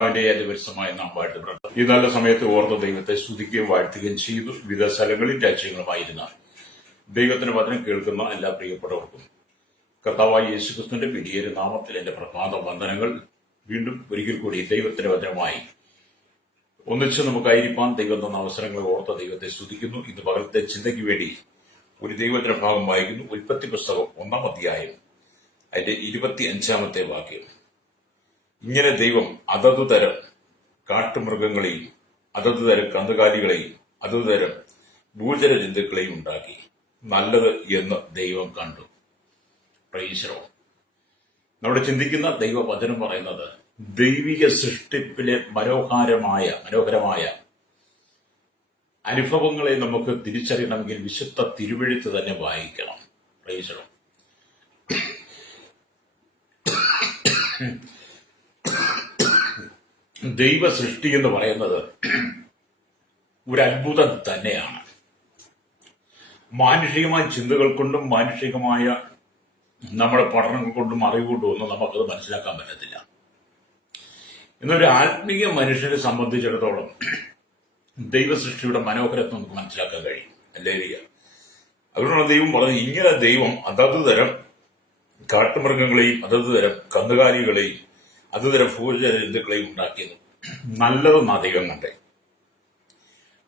അവന്റെ അതിപരിസമായ നാം വാഴ്ത്തപ്പെടണം. ഈ നല്ല സമയത്ത് ഓർത്ത ദൈവത്തെ സ്തുതിക്കുകയും വാഴ്ത്തുകയും ചെയ്തു. വിവിധ സ്ഥലങ്ങളിൽ രാജ്യങ്ങളുമായിരുന്ന ദൈവത്തിന്റെ വചനം കേൾക്കുന്ന എല്ലാ പ്രിയപ്പെട്ടവർക്കും കർത്താവായ യേശുക്രിസ്തുവിന്റെ വിലയേറിയ നാമത്തിൽ എന്റെ പ്രഭാത വന്ദനങ്ങൾ. വീണ്ടും ഒരിക്കൽ കൂടി ദൈവത്തിന്റെ വചനമായി ഒന്നിച്ച് നമുക്കായിരിക്കാൻ ദൈവം തന്ന അവസരങ്ങളെ ഓർത്ത ദൈവത്തെ സ്തുതിക്കുന്നു. ഇന്ന് പകലത്തെ ചിന്തയ്ക്ക് വേണ്ടി ഒരു ദൈവത്തിന്റെ ഭാഗം വായിക്കുന്നു. ഉൽപ്പത്തി പുസ്തകം 1-ാം അധ്യായം അതിന്റെ 25-ാമത്തെ വാക്യം. ഇങ്ങനെ ദൈവം അതതു തരം കാട്ടുമൃഗങ്ങളെയും അതതു തരം കന്നുകാലികളെയും അതതു തരം ഭൂചര ജന്തുക്കളെയും ഉണ്ടാക്കി. നല്ലത് എന്ന് ദൈവം കണ്ടു. പ്രൈസറോ. നമ്മുടെ ചിന്തിക്കുന്ന ദൈവവചനം പറയുന്നത് ദൈവിക സൃഷ്ടിപ്പിലെ മനോഹരമായ അനുഭവങ്ങളെ നമുക്ക് തിരിച്ചറിയണമെങ്കിൽ വിശുദ്ധ തിരുവെഴുത്ത് തന്നെ വായിക്കണം. പ്രൈസറോ. ദൈവ സൃഷ്ടി എന്ന് പറയുന്നത് ഒരു അത്ഭുതം തന്നെയാണ്. മാനുഷികമായ ചിന്തകൾ കൊണ്ടും മാനുഷികമായ നമ്മുടെ പഠനങ്ങൾ കൊണ്ടും അറിവ് കൊണ്ടും ഒന്നും നമുക്കത് മനസ്സിലാക്കാൻ പറ്റത്തില്ല. എന്നൊരു ആത്മീയ മനുഷ്യനെ സംബന്ധിച്ചിടത്തോളം ദൈവ സൃഷ്ടിയുടെ മനോഹരത്വം നമുക്ക് മനസ്സിലാക്കാൻ കഴിയും. അല്ലേലിയ. അതുകൊണ്ടാണ് ദൈവം പറഞ്ഞത് ഇങ്ങനെ ദൈവം അതത് തരം കാട്ടുമൃഗങ്ങളെയും അതത് തരം കന്നുകാലികളെയും അതുതരം ഭൂചര ജന്തുക്കളെയും ഉണ്ടാക്കിയത് നല്ലതെന്നാ ദൈവം കണ്ടേ.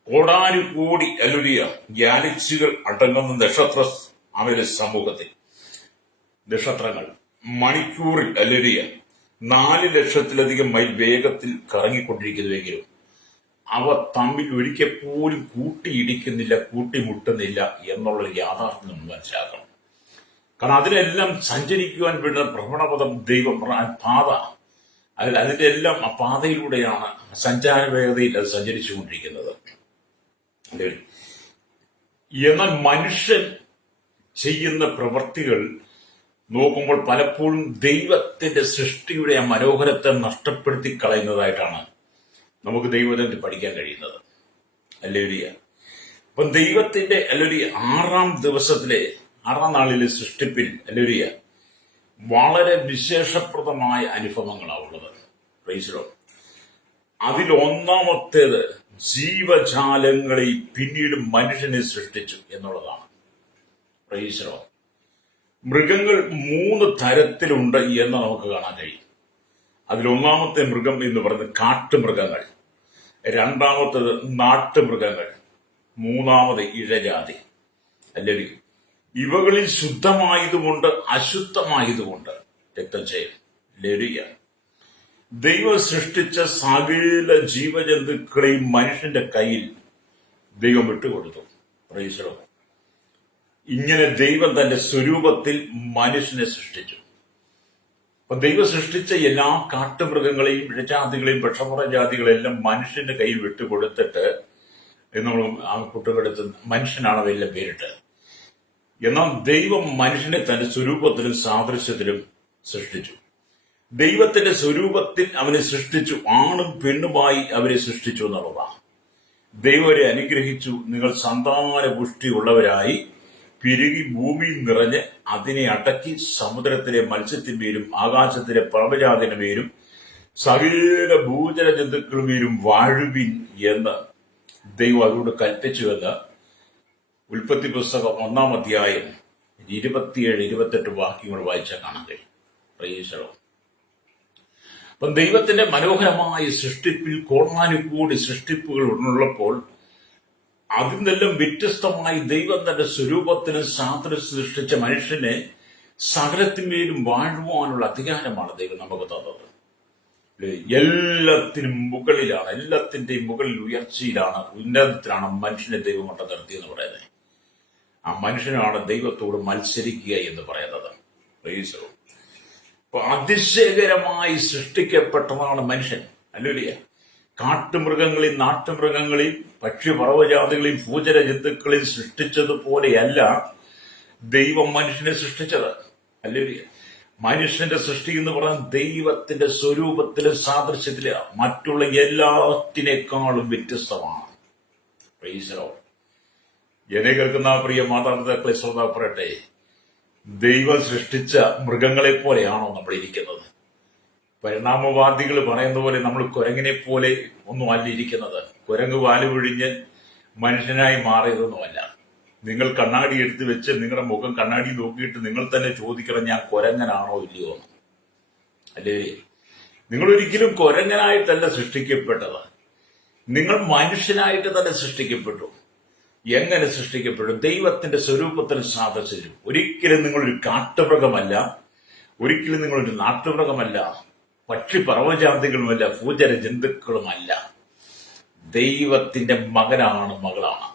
കോടാനുകോടി അലുരിയ ഗാലക്സികൾ അടങ്ങുന്ന നക്ഷത്ര അവരുടെ സമൂഹത്തിൽ നക്ഷത്രങ്ങൾ മണിക്കൂറിൽ അലുരിയ 4 ലക്ഷത്തിലധികം മൈൽ വേഗത്തിൽ കറങ്ങിക്കൊണ്ടിരിക്കുന്നുവെങ്കിലും അവ തമ്മിൽ ഒരിക്കൽ പോലും കൂട്ടിയിടിക്കുന്നില്ല, കൂട്ടിമുട്ടുന്നില്ല എന്നുള്ളൊരു യാഥാർത്ഥ്യം നമ്മൾ മനസ്സിലാക്കണം. കാരണം അതിനെല്ലാം സഞ്ചരിക്കുവാൻ വേണ്ട ഭ്രമണപഥം ദൈവം പാത, അതിന്റെ എല്ലാം ആ പാതയിലൂടെയാണ് സഞ്ചാര വേഗതയിൽ അത് സഞ്ചരിച്ചുകൊണ്ടിരിക്കുന്നത്. എന്നാൽ മനുഷ്യൻ ചെയ്യുന്ന പ്രവൃത്തികൾ നോക്കുമ്പോൾ പലപ്പോഴും ദൈവത്തിന്റെ സൃഷ്ടിയുടെ ആ മനോഹരത്തെ നഷ്ടപ്പെടുത്തി കളയുന്നതായിട്ടാണ് നമുക്ക് ദൈവത്തിൽ പഠിക്കാൻ കഴിയുന്നത്. അല്ലേലിയ. അപ്പം ദൈവത്തിന്റെ അല്ലേലിയ 6-ാം നാളിലെ സൃഷ്ടിപ്പിൽ അല്ലേലിയ വളരെ വിശേഷപ്രദമായ അനുഭവങ്ങളാണ് ഉള്ളത്. പ്രൈസലോ. അതിലൊന്നാമത്തേത് ജീവജാലങ്ങളെ പിന്നീട് മനുഷ്യനെ സൃഷ്ടിച്ചു എന്നുള്ളതാണ്. പ്രൈസലോ. മൃഗങ്ങൾ 3 തരത്തിലുണ്ട് എന്ന് നമുക്ക് കാണാൻ കഴിയും. അതിലൊന്നാമത്തെ മൃഗം എന്ന് പറയുന്നത് കാട്ടുമൃഗങ്ങൾ, രണ്ടാമത്തേത് നാട്ടുമൃഗങ്ങൾ, മൂന്നാമത് ഇഴജാതി. അല്ലെങ്കിൽ ഇവകളിൽ ശുദ്ധമായതുകൊണ്ട് അശുദ്ധമായതുകൊണ്ട് രക്തം ചെയ്യും. ലരിയ. ദൈവം സൃഷ്ടിച്ച സകല ജീവജന്തുക്കളെയും മനുഷ്യന്റെ കയ്യിൽ ദൈവം വിട്ടുകൊടുത്തു. പ്രൈസലോ. ഇങ്ങനെ ദൈവം തന്റെ സ്വരൂപത്തിൽ മനുഷ്യനെ സൃഷ്ടിച്ചു. അപ്പൊ ദൈവം സൃഷ്ടിച്ച എല്ലാ കാട്ടുമൃഗങ്ങളെയും ഇഴജാതികളെയും പക്ഷപുറജാതികളെല്ലാം മനുഷ്യന്റെ കയ്യിൽ വിട്ടുകൊടുത്തിട്ട് നമ്മൾ ആ കുട്ടികളെടുത്ത് മനുഷ്യനാണ് അവയെല്ലാം പേരിട്ട്. എന്നാൽ ദൈവം മനുഷ്യനെ തന്റെ സ്വരൂപത്തിലും സാദൃശ്യത്തിലും സൃഷ്ടിച്ചു. ദൈവത്തിന്റെ സ്വരൂപത്തിൽ അവനെ സൃഷ്ടിച്ചു, ആണും പെണ്ണുമായി അവരെ സൃഷ്ടിച്ചു എന്നുള്ളതാണ്. ദൈവം അവരെ അനുഗ്രഹിച്ചു. നിങ്ങൾ സന്താന പുഷ്ടിയുള്ളവരായി പെരുകി ഭൂമിയിൽ നിറഞ്ഞ് അതിനെ അടക്കി സമുദ്രത്തിലെ മത്സ്യത്തിന്മേലും ആകാശത്തിലെ പർവ്വജാതിന്മേലും സകല ഭൂചര ജന്തുക്കളുമേലും വാഴുവിൻ എന്ന് ദൈവം അവരോട് കൽപ്പിച്ചുവെന്ന് ഉൽപ്പത്തി പുസ്തകം 1-ാം അധ്യായം 27-28 വാക്യങ്ങൾ വായിച്ചാൽ കാണാൻ കഴിയും. പ്രൈസലോ. അപ്പം ദൈവത്തിന്റെ മനോഹരമായ സൃഷ്ടിപ്പിൽ കോടാനുകോടി സൃഷ്ടിപ്പുകൾ ഉള്ളപ്പോൾ അതിൽ നിന്നെല്ലാം വ്യത്യസ്തമായി ദൈവം തന്റെ സ്വരൂപത്തിനും സാദൃശ്യം സൃഷ്ടിച്ച മനുഷ്യനെ സകലത്തിന്മേലും വാഴുവാനുള്ള അധികാരമാണ് ദൈവം നമുക്ക് തന്നത്. എല്ലാത്തിനും മുകളിലാണ്, എല്ലാത്തിന്റെയും മുകളിൽ ഉയർച്ചയിലാണ്, ഉന്നതത്തിലാണ് മനുഷ്യനെ ദൈവം കൊണ്ട് നിർത്തിയെന്ന് പറയുന്നത്. ആ മനുഷ്യനാണ് ദൈവത്തോട് മത്സരിക്കുക എന്ന് പറയുന്നത്. അപ്പൊ അതിശയകരമായി സൃഷ്ടിക്കപ്പെട്ടതാണ് മനുഷ്യൻ. അല്ലേലിയ. കാട്ടുമൃഗങ്ങളെയും നാട്ടുമൃഗങ്ങളെയും പക്ഷിപർവ്വജാതികളെയും ഭൂചര ജന്തുക്കളെയും സൃഷ്ടിച്ചതുപോലെയല്ല ദൈവം മനുഷ്യനെ സൃഷ്ടിച്ചത്. അല്ലേലിയ. മനുഷ്യന്റെ സൃഷ്ടി എന്ന് പറയുന്നത് ദൈവത്തിന്റെ സ്വരൂപത്തിലും സാദൃശ്യത്തിലും മറ്റുള്ള എല്ലാത്തിനേക്കാളും വ്യത്യസ്തമാണ്. പ്രൈസലോ. എന്നെ കേൾക്കുന്ന പ്രിയ മാതാപിതാക്കളെ ശ്രോതാക്കളെ, ദൈവം സൃഷ്ടിച്ച മൃഗങ്ങളെ പോലെയാണോ നമ്മൾ ഇരിക്കുന്നത്? പരിണാമവാദികൾ പറയുന്ന പോലെ നമ്മൾ കുരങ്ങിനെ പോലെ ഒന്നും അല്ല ഇരിക്കുന്നത്. കുരങ്ങ് വാല് പിഴിഞ്ഞ് മനുഷ്യനായി മാറിയതൊന്നുമല്ല. നിങ്ങൾ കണ്ണാടി എടുത്ത് വെച്ച് നിങ്ങളുടെ മുഖം കണ്ണാടി നോക്കിയിട്ട് നിങ്ങൾ തന്നെ ചോദിക്കണം, ഞാൻ കുരങ്ങനാണോ ഇല്ലയോ എന്ന്. അല്ലേ? നിങ്ങൾ ഒരിക്കലും കുരങ്ങനായിട്ടല്ല സൃഷ്ടിക്കപ്പെട്ടത്. നിങ്ങൾ മനുഷ്യനായിട്ട് തന്നെ സൃഷ്ടിക്കപ്പെട്ടു. എങ്ങനെ സൃഷ്ടിക്കപ്പെട്ടു? ദൈവത്തിന്റെ സ്വരൂപത്തിന് സാദൃശ്യം. ഒരിക്കലും നിങ്ങളൊരു കാട്ടുമൃഗമല്ല, ഒരിക്കലും നിങ്ങളൊരു നാട്ടുമൃഗമല്ല, പക്ഷി പർവ്വജാതികളുമല്ല, ഭൂചര ജന്തുക്കളുമല്ല. ദൈവത്തിന്റെ മകനാണ്, മകളാണ്.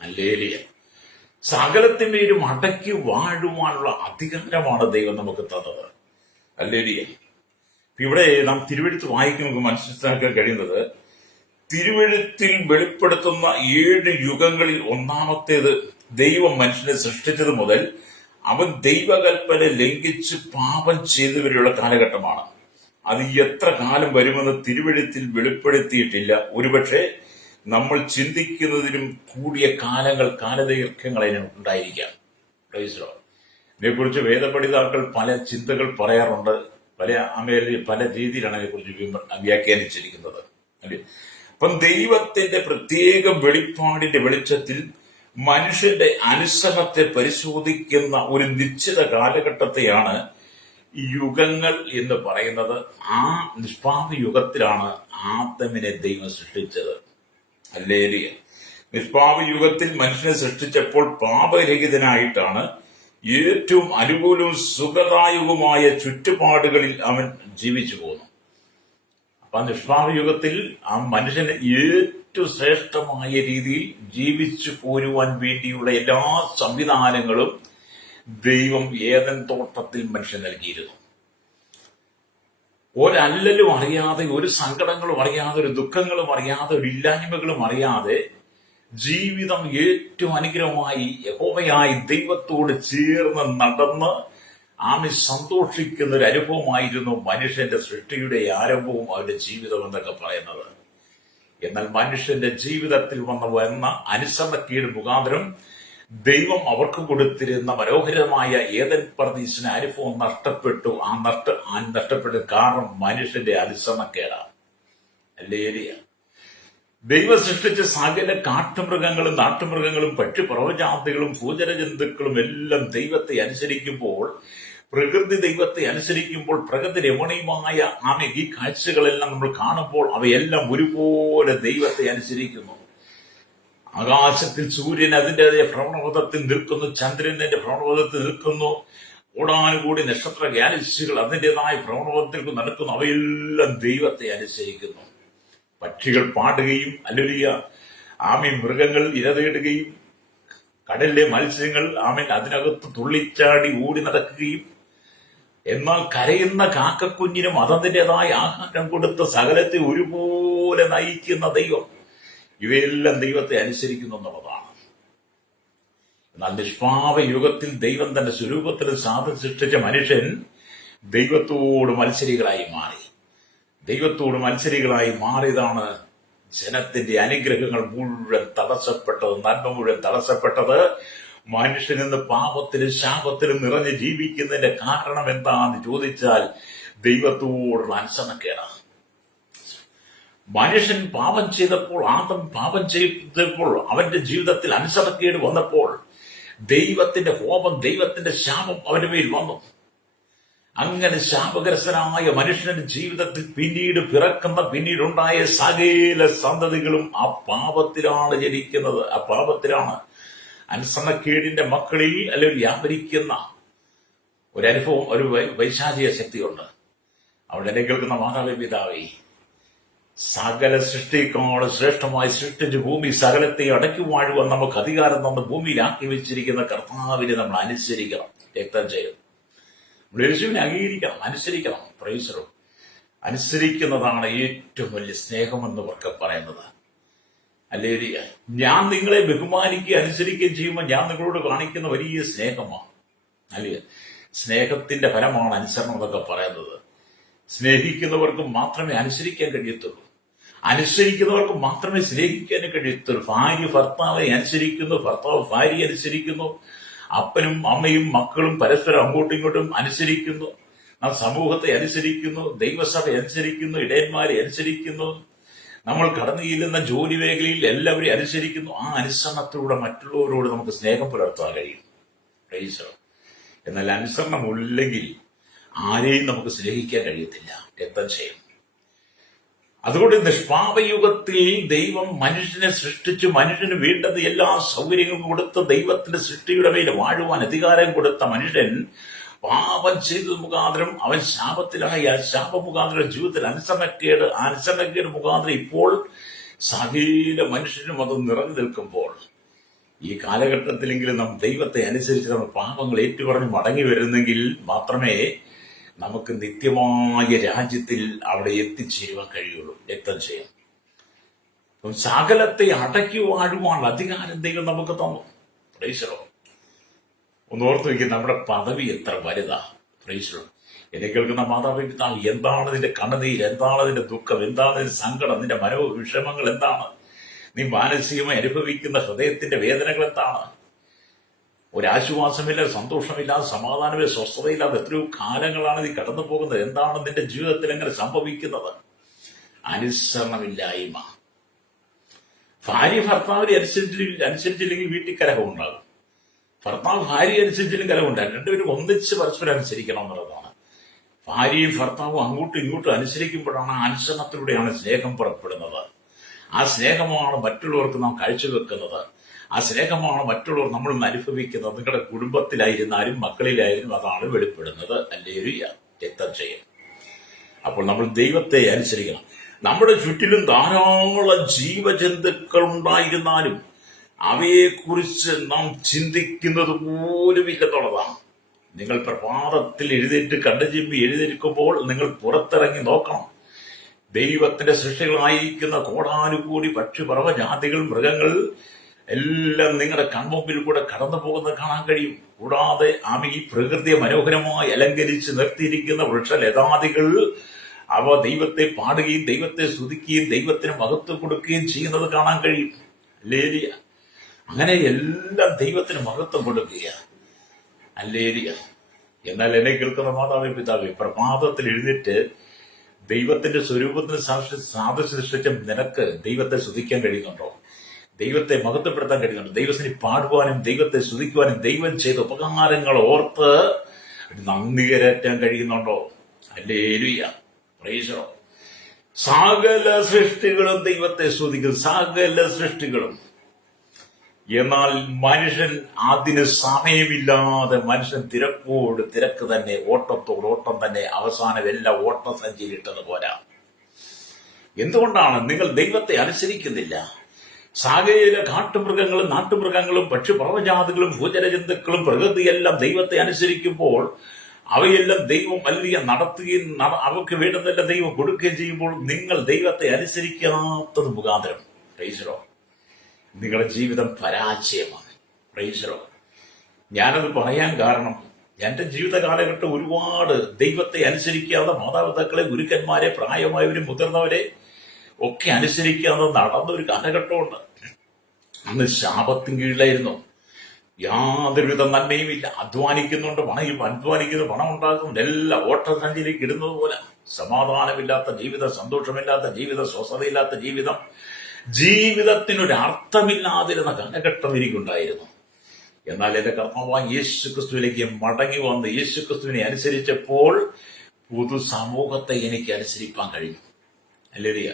അല്ലേലിയ. സകലത്തിന്റെയും അടക്കി വാഴുവാനുള്ള അധികാരമാണ് ദൈവം നമുക്ക് തന്നത്. അല്ലേലിയ. ഇവിടെ നാം തിരുവെഴുത്ത് വായിക്കുമ്പോൾ നമുക്ക് മനസ്സിലാക്കാൻ കഴിയുന്നത്, തിരുവെഴുത്തിൽ വെളിപ്പെടുത്തുന്ന 7 യുഗങ്ങളിൽ ഒന്നാമത്തേത് ദൈവം മനുഷ്യനെ സൃഷ്ടിച്ചത് മുതൽ അവൻ ദൈവകൽപ്പന ലംഘിച്ച് പാപം ചെയ്തവരെയുള്ള കാലഘട്ടമാണ്. അത് എത്ര കാലം വരുമെന്ന് തിരുവെഴുത്തിൽ വെളിപ്പെടുത്തിയിട്ടില്ല. ഒരുപക്ഷെ നമ്മൾ ചിന്തിക്കുന്നതിലും കൂടിയ കാലദൈർഘ്യങ്ങൾ അതിനുണ്ടായിരിക്കാം. ഇതിനെക്കുറിച്ച് വേദപഠിതാക്കൾ പല ചിന്തകൾ പറയാറുണ്ട്. പല രീതിയിലാണ് അതിനെക്കുറിച്ച് വ്യാഖ്യാനിച്ചിരിക്കുന്നത്. അപ്പം ദൈവത്തിന്റെ പ്രത്യേക വെളിപ്പാടിന്റെ വെളിച്ചത്തിൽ മനുഷ്യന്റെ അനുസരണത്തെ പരിശോധിക്കുന്ന ഒരു നിശ്ചിത കാലഘട്ടത്തെയാണ് യുഗങ്ങൾ എന്ന് പറയുന്നത്. ആ നിഷ്പാപ യുഗത്തിലാണ് ആദമിനെ ദൈവം സൃഷ്ടിച്ചത്. അല്ലേലിയ. നിഷ്പാപ യുഗത്തിൽ മനുഷ്യനെ സൃഷ്ടിച്ചപ്പോൾ പാപരഹിതനായിട്ടാണ് ഏറ്റവും അനുകൂലവും സുഖദായകവുമായ ചുറ്റുപാടുകളിൽ അവൻ ജീവിച്ചു പോന്നു. അപ്പൊ നിഷ്പാപ യുഗത്തിൽ ആ മനുഷ്യന് ഏറ്റവും ശ്രേഷ്ഠമായ രീതിയിൽ ജീവിച്ചു പോരുവാൻ വേണ്ടിയുള്ള എല്ലാ സംവിധാനങ്ങളും ദൈവം ഏദൻ തോട്ടത്തിൽ മനുഷ്യൻ നൽകിയിരുന്നു. ഒരല്ലലും അറിയാതെ, ഒരു സങ്കടങ്ങളും അറിയാതെ, ഒരു ദുഃഖങ്ങളും അറിയാതെ, ഒരു ഇല്ലായ്മകളും അറിയാതെ ജീവിതം ഏറ്റവും അനുഗ്രഹമായി യഹോവയായി ദൈവത്തോട് ചേർന്ന് നടന്ന് ആമി സന്തോഷിക്കുന്ന ഒരു അനുഭവമായിരുന്നു മനുഷ്യന്റെ സൃഷ്ടിയുടെ ആരംഭവും അവന്റെ ജീവിതം എന്നൊക്കെ പറയുന്നത്. എന്നാൽ മനുഷ്യന്റെ ജീവിതത്തിൽ വന്ന അനുസരണക്കേട് മുഖാന്തരം ദൈവം അവർക്ക് കൊടുത്തിരുന്ന മനോഹരമായ ഏദൻ പർദീസിന് അനുഭവം നഷ്ടപ്പെട്ടു. ആ നഷ്ടപ്പെട്ട കാരണം മനുഷ്യന്റെ അനുസരണക്കേടാണ്. അല്ലേലിയ. ദൈവം സൃഷ്ടിച്ച സകല കാട്ടുമൃഗങ്ങളും നാട്ടുമൃഗങ്ങളും പക്ഷി പർവ്വജാതികളും ഭൂചര ജന്തുക്കളും എല്ലാം ദൈവത്തെ അനുസരിക്കുമ്പോൾ, പ്രകൃതി ദൈവത്തെ അനുസരിക്കുമ്പോൾ, പ്രകൃതി രമണീയമായ ഈ കാഴ്ചകളെല്ലാം നമ്മൾ കാണുമ്പോൾ അവയെല്ലാം ഒരുപോലെ ദൈവത്തെ അനുസരിക്കുന്നു. ആകാശത്തിൽ സൂര്യൻ അതിൻ്റെതായ ഭ്രമണപഥത്തിൽ നിൽക്കുന്നു, ചന്ദ്രൻ അതിന്റെ ഭ്രമണപഥത്തിൽ നിൽക്കുന്നു, കോടാനുകൂടി നക്ഷത്ര ഗാലക്സികൾ അതിൻ്റെതായ ഭ്രമണപഥത്തിൽ നടക്കുന്നു. അവയെല്ലാം ദൈവത്തെ അനുസരിക്കുന്നു. പക്ഷികൾ പാടുകയും അല്ലേലൂയ മൃഗങ്ങൾ ഇരതേടുകയും കടലിലെ മത്സ്യങ്ങൾ അതിനകത്ത് തുള്ളിച്ചാടി ഓടി നടക്കുകയും, എന്നാൽ കരയുന്ന കാക്കക്കുഞ്ഞിനും അതതിൻ്റെതായ ആഹാരം കൊടുത്ത സകലത്തെ ഒരുപോലെ നയിക്കുന്ന ദൈവം ഇവയെല്ലാം ദൈവത്തെ അനുസരിക്കുന്നു എന്നുള്ളതാണ്. എന്നാൽ നിഷ്പാപ യുഗത്തിൽ ദൈവം തന്റെ സ്വരൂപത്തിൽ സൃഷ്ടിച്ച മനുഷ്യൻ ദൈവത്തോട് മത്സരികളായി മാറിയതാണ് ജനത്തിന്റെ അനുഗ്രഹങ്ങൾ മുഴുവൻ തടസ്സപ്പെട്ടത്, നന്മ മുഴുവൻ തടസ്സപ്പെട്ടത്. മനുഷ്യൻ ഇന്ന് പാപത്തിലും ശാപത്തിലും നിറഞ്ഞ് ജീവിക്കുന്നതിന്റെ കാരണം എന്താണെന്ന് ചോദിച്ചാൽ ദൈവത്തോടുള്ള അനുസരണക്കേടാണ്. മനുഷ്യൻ പാപം ചെയ്തപ്പോൾ, ആദം പാപം ചെയ്തപ്പോൾ, അവന്റെ ജീവിതത്തിൽ അനുസരണക്കേട് വന്നപ്പോൾ ദൈവത്തിന്റെ കോപം, ദൈവത്തിന്റെ ശാപം അവന്റെ മേൽ വന്നു. അങ്ങനെ ശാപഗ്രസ്തനായ മനുഷ്യന്റെ ജീവിതത്തിൽ പിന്നീടുണ്ടായ സകല സന്തതികളും ആ പാപത്തിലാണ് ജനിക്കുന്നത്. ആ പാപത്തിലാണ് അനുസരണക്കേടിന്റെ മക്കളിൽ അല്ലെങ്കിൽ വ്യാപരിക്കുന്ന ഒരനുഭവം, ഒരു വൈശാചിക ശക്തിയുണ്ട്. അവിടെ കേൾക്കുന്ന മാതാവേ, പിതാവേ, സകല സൃഷ്ടിക്കാൾ ശ്രേഷ്ഠമായി സൃഷ്ടിച്ച് ഭൂമി സകലത്തെ അടക്കി വാഴുവാൻ നമുക്ക് അധികാരം തന്ന് ഭൂമിയിലാക്കി വെച്ചിരിക്കുന്ന കർത്താവിനെ നമ്മൾ അനുസരിക്കണം. രക്തം ചെയ്യും യേശുവിനെ അംഗീകരിക്കണം, അനുസരിക്കണം. പ്രൈസറോ, അനുസരിക്കുന്നതാണ് ഏറ്റവും വലിയ സ്നേഹമെന്ന് ഒക്കെ പറയുന്നത്. അല്ലേ? ഞാൻ നിങ്ങളെ ബഹുമാനിക്കുകയും അനുസരിക്കുകയും ചെയ്യുമ്പോൾ ഞാൻ നിങ്ങളോട് കാണിക്കുന്ന വലിയ സ്നേഹമാണ്. അല്ലേ? സ്നേഹത്തിന്റെ ഫലമാണ് അനുസരണം എന്നൊക്കെ പറയുന്നത്. സ്നേഹിക്കുന്നവർക്ക് മാത്രമേ അനുസരിക്കാൻ കഴിയത്തുള്ളൂ, അനുസരിക്കുന്നവർക്ക് മാത്രമേ സ്നേഹിക്കാൻ കഴിയത്തുള്ളൂ. ഭാര്യ ഭർത്താവിനെ അനുസരിക്കുന്നു, ഭർത്താവ് ഭാര്യയെ അനുസരിക്കുന്നു, അപ്പനും അമ്മയും മക്കളും പരസ്പരം അങ്ങോട്ടും ഇങ്ങോട്ടും അനുസരിക്കുന്നു. നാം സമൂഹത്തെ അനുസരിക്കുന്നു, ദൈവസഭ അനുസരിക്കുന്നു, ഇടയന്മാരെ അനുസരിക്കുന്നു, നമ്മൾ കടന്നു ചെല്ലുന്ന ജോലി മേഖലയിൽ എല്ലാവരെയും അനുസരിക്കുന്നു. ആ അനുസരണത്തിലൂടെ മറ്റുള്ളവരോട് നമുക്ക് സ്നേഹം പുലർത്താൻ കഴിയും. Praise the Lord. എന്നാൽ അനുസരണമില്ലെങ്കിൽ ആരെയും നമുക്ക് സ്നേഹിക്കാൻ കഴിയത്തില്ല. രക്തം ചെയ്യും. അതുകൊണ്ട് നിഷ്പാപയുഗത്തിൽ ദൈവം മനുഷ്യനെ സൃഷ്ടിച്ചു, മനുഷ്യന് വേണ്ടത് എല്ലാ സൗകര്യങ്ങളും കൊടുത്ത് ദൈവത്തിന്റെ സൃഷ്ടിയുടെ മേൽ വാഴുവാൻ അധികാരം കൊടുത്ത മനുഷ്യൻ പാപം ചെയ്തത് മുഖാന്തരം അവൻ ശാപത്തിലായി. ആ ശാപ മുഖാന്തരം ജീവിതത്തിൽ അനുസരണക്കേട് മുഖാന്തരം ഇപ്പോൾ സകല മനുഷ്യനും അത് നിറഞ്ഞു നിൽക്കുമ്പോൾ ഈ കാലഘട്ടത്തിലെങ്കിലും നാം ദൈവത്തെ അനുസരിച്ച് നമ്മൾ പാപങ്ങൾ ഏറ്റുപറഞ്ഞ് മടങ്ങി വരുന്നെങ്കിൽ മാത്രമേ നമുക്ക് നിത്യമായ രാജ്യത്തിൽ അവിടെ എത്തിച്ചേരുവാൻ കഴിയുള്ളൂ. രക്തം ചെയ്യും. സകലത്തെ അടക്കി വാഴുവാനുള്ള അധികാരം ദൈവം നമുക്ക് തന്നു. Praise the Lord. ഒന്ന് ഓർത്ത് വയ്ക്കുക, നമ്മുടെ പദവി എത്ര വലുതാ. Praise the Lord. എന്നെ കേൾക്കുന്ന മാതാപിതാക്കൾ, എന്താണ് നിന്റെ കണ്ണുനീര്, എന്താണ് നിന്റെ ദുഃഖം, എന്താണ് നിന്റെ സങ്കടം, നിന്റെ മനോവിഷമങ്ങൾ എന്താണ്, നീ മാനസികമായി അനുഭവിക്കുന്ന ഹൃദയത്തിന്റെ വേദനകൾ എന്താണ്? ഒരാശ്വാസമില്ല, സന്തോഷമില്ല, സമാധാനമില്ല, സ്വസ്ഥതയില്ലാതെ എത്രയോ കാലങ്ങളാണ് നീ കടന്നു പോകുന്നത്. എന്താണ് നിന്റെ ജീവിതത്തിൽ എങ്ങനെ സംഭവിക്കുന്നത്? അനുസരണമില്ലായ്മ. ഭാര്യ ഭർത്താവിനെ അനുസരിച്ചില്ലെങ്കിൽ വീട്ടിൽ കലഹമുണ്ടാകും. ഭർത്താവ് ഭാര്യ അനുസരിച്ചില്ലെങ്കിൽ കലഹമുണ്ടാകും. രണ്ടുപേരും ഒന്നിച്ച് പരസ്പരം അനുസരിക്കണം എന്നുള്ളതാണ്. ഭാര്യയും ഭർത്താവും അങ്ങോട്ടും ഇങ്ങോട്ടും അനുസരിക്കുമ്പോഴാണ്, അനുസരണത്തിലൂടെയാണ് സ്നേഹം പുറപ്പെടുന്നത്. ആ സ്നേഹമാണ് മറ്റുള്ളവർക്ക് നാം കാഴ്ചവെക്കുന്നത്. ആ സ്നേഹമാണ് മറ്റുള്ളവർ നമ്മൾ അനുഭവിക്കുന്നത്. നിങ്ങളുടെ കുടുംബത്തിലായിരുന്നാലും മക്കളിലായാലും അതാണ് വെളിപ്പെടുന്നത്. ഹല്ലേലൂയ. രക്തം ചെയ്യും. അപ്പോൾ നമ്മൾ ദൈവത്തെ അനുസരിക്കണം. നമ്മുടെ ചുറ്റിലും ധാരാളം ജീവജന്തുക്കൾ ഉണ്ടായിരുന്നാലും അവയെക്കുറിച്ച് നാം ചിന്തിക്കുന്നത് പോലുമില്ലെന്നുള്ളതാണ്. നിങ്ങൾ പ്രഭാതത്തിൽ എഴുന്നേറ്റ് കണ്ടുചെമ്പി എഴുന്നേൽക്കുമ്പോൾ നിങ്ങൾ പുറത്തിറങ്ങി നോക്കണം. ദൈവത്തിന്റെ സൃഷ്ടികളായിരിക്കുന്ന കോടാനുകൂടി പക്ഷി പറവജാതികൾ, മൃഗങ്ങൾ എല്ലാം നിങ്ങളുടെ കൺമുമ്പിൽ കൂടെ കടന്നു പോകുന്നത് കാണാൻ കഴിയും. കൂടാതെ ഈ പ്രകൃതിയെ മനോഹരമായി അലങ്കരിച്ച് നിർത്തിയിരിക്കുന്ന വൃക്ഷലതാദികൾ അവ ദൈവത്തെ പാടുകയും ദൈവത്തെ സ്തുതിക്കുകയും ദൈവത്തിന് മഹത്വം കൊടുക്കുകയും ചെയ്യുന്നത് കാണാൻ കഴിയും. ഹല്ലേലൂയ. അങ്ങനെ എല്ലാം ദൈവത്തിന് മഹത്വം കൊടുക്കുക. ഹല്ലേലൂയ. എന്നാൽ എന്നെ കേൾക്കുന്ന മാതാവേ പിതാവേ, പ്രഭാതത്തിൽ എഴുന്നേറ്റ് ദൈവത്തിന്റെ സ്വരൂപത്തിന് സാദൃശ്യം സൃഷ്ടിച്ച നിനക്ക് ദൈവത്തെ സ്തുതിക്കാൻ കഴിയുന്നുണ്ടോ? ദൈവത്തെ മഹത്വപ്പെടുത്താൻ കഴിയുന്നുണ്ടോ? ദൈവത്തിന് പാടുവാനും ദൈവത്തെ സ്തുതിക്കുവാനും ദൈവം ചെയ്ത ഉപകാരങ്ങൾ ഓർത്ത് നന്ദി കരറ്റാൻ കഴിയുന്നുണ്ടോ? ഹല്ലേലൂയ. Praise the Lord. സകല സൃഷ്ടികളും ദൈവത്തെ സ്തുതിക്കും, സകല സൃഷ്ടികളും. എന്നാൽ മനുഷ്യൻ അതിന് സമയമില്ലാതെ മനുഷ്യൻ തിരക്ക് തന്നെ, ഓട്ടത്തോട് ഓട്ടം തന്നെ, അവസാനം എല്ലാം ഓട്ടസഞ്ചിയിലിട്ടത് പോരാ. എന്തുകൊണ്ടാണ് നിങ്ങൾ ദൈവത്തെ അനുസരിക്കുന്നില്ല? സകല കാട്ടുമൃഗങ്ങളും നാട്ടുമൃഗങ്ങളും പക്ഷി പറവജാതികളും ഭൂചരജന്തുക്കളും പ്രകൃതിയെല്ലാം ദൈവത്തെ അനുസരിക്കുമ്പോൾ അവയെല്ലാം ദൈവം വലിയ നടത്തുകയും അവർക്ക് വേണ്ടുന്നതെല്ലാം ദൈവം കൊടുക്കുകയും ചെയ്യുമ്പോൾ നിങ്ങൾ ദൈവത്തെ അനുസരിക്കാത്തത് മുഖാന്തരം, പ്രൈസ് ദി ലോർഡ്, നിങ്ങളുടെ ജീവിതം പരാജയമാണ്. Praise the Lord. ഞാനത് പറയാൻ കാരണം, എന്റെ ജീവിത കാലഘട്ടം ഒരുപാട് ദൈവത്തെ അനുസരിക്കാതെ മാതാപിതാക്കളെ, ഗുരുക്കന്മാരെ, പ്രായമായവരും മുതിർന്നവരെ ഒക്കെ അനുസരിക്കാതെ നടന്നൊരു കാലഘട്ടമുണ്ട്. അന്ന് ശാപത്തിന് കീഴിലായിരുന്നു. യാതൊരുവിധ നന്മയുമില്ല. അധ്വാനിക്കുന്നുണ്ട്, പണം ഉണ്ടാക്കുന്നുണ്ട്, എല്ലാം ഓട്ടസഞ്ചിയിലേക്ക് ഇടുന്നത് പോലെ. സമാധാനമില്ലാത്ത ജീവിതം, സന്തോഷമില്ലാത്ത ജീവിതം, സ്വസ്ഥതയില്ലാത്ത ജീവിതം, ജീവിതത്തിനൊരു അർത്ഥമില്ലാതിരുന്ന കാലഘട്ടം എനിക്കുണ്ടായിരുന്നു. എന്നാൽ എന്റെ കർത്താവായ യേശുക്രിസ്തുവിലേക്ക് മടങ്ങി വന്ന് യേശുക്രിസ്തുവിനെ അനുസരിച്ചപ്പോൾ പൊതു സമൂഹത്തെ എനിക്ക് അനുസരിപ്പാൻ കഴിഞ്ഞു. ഹല്ലേലൂയ.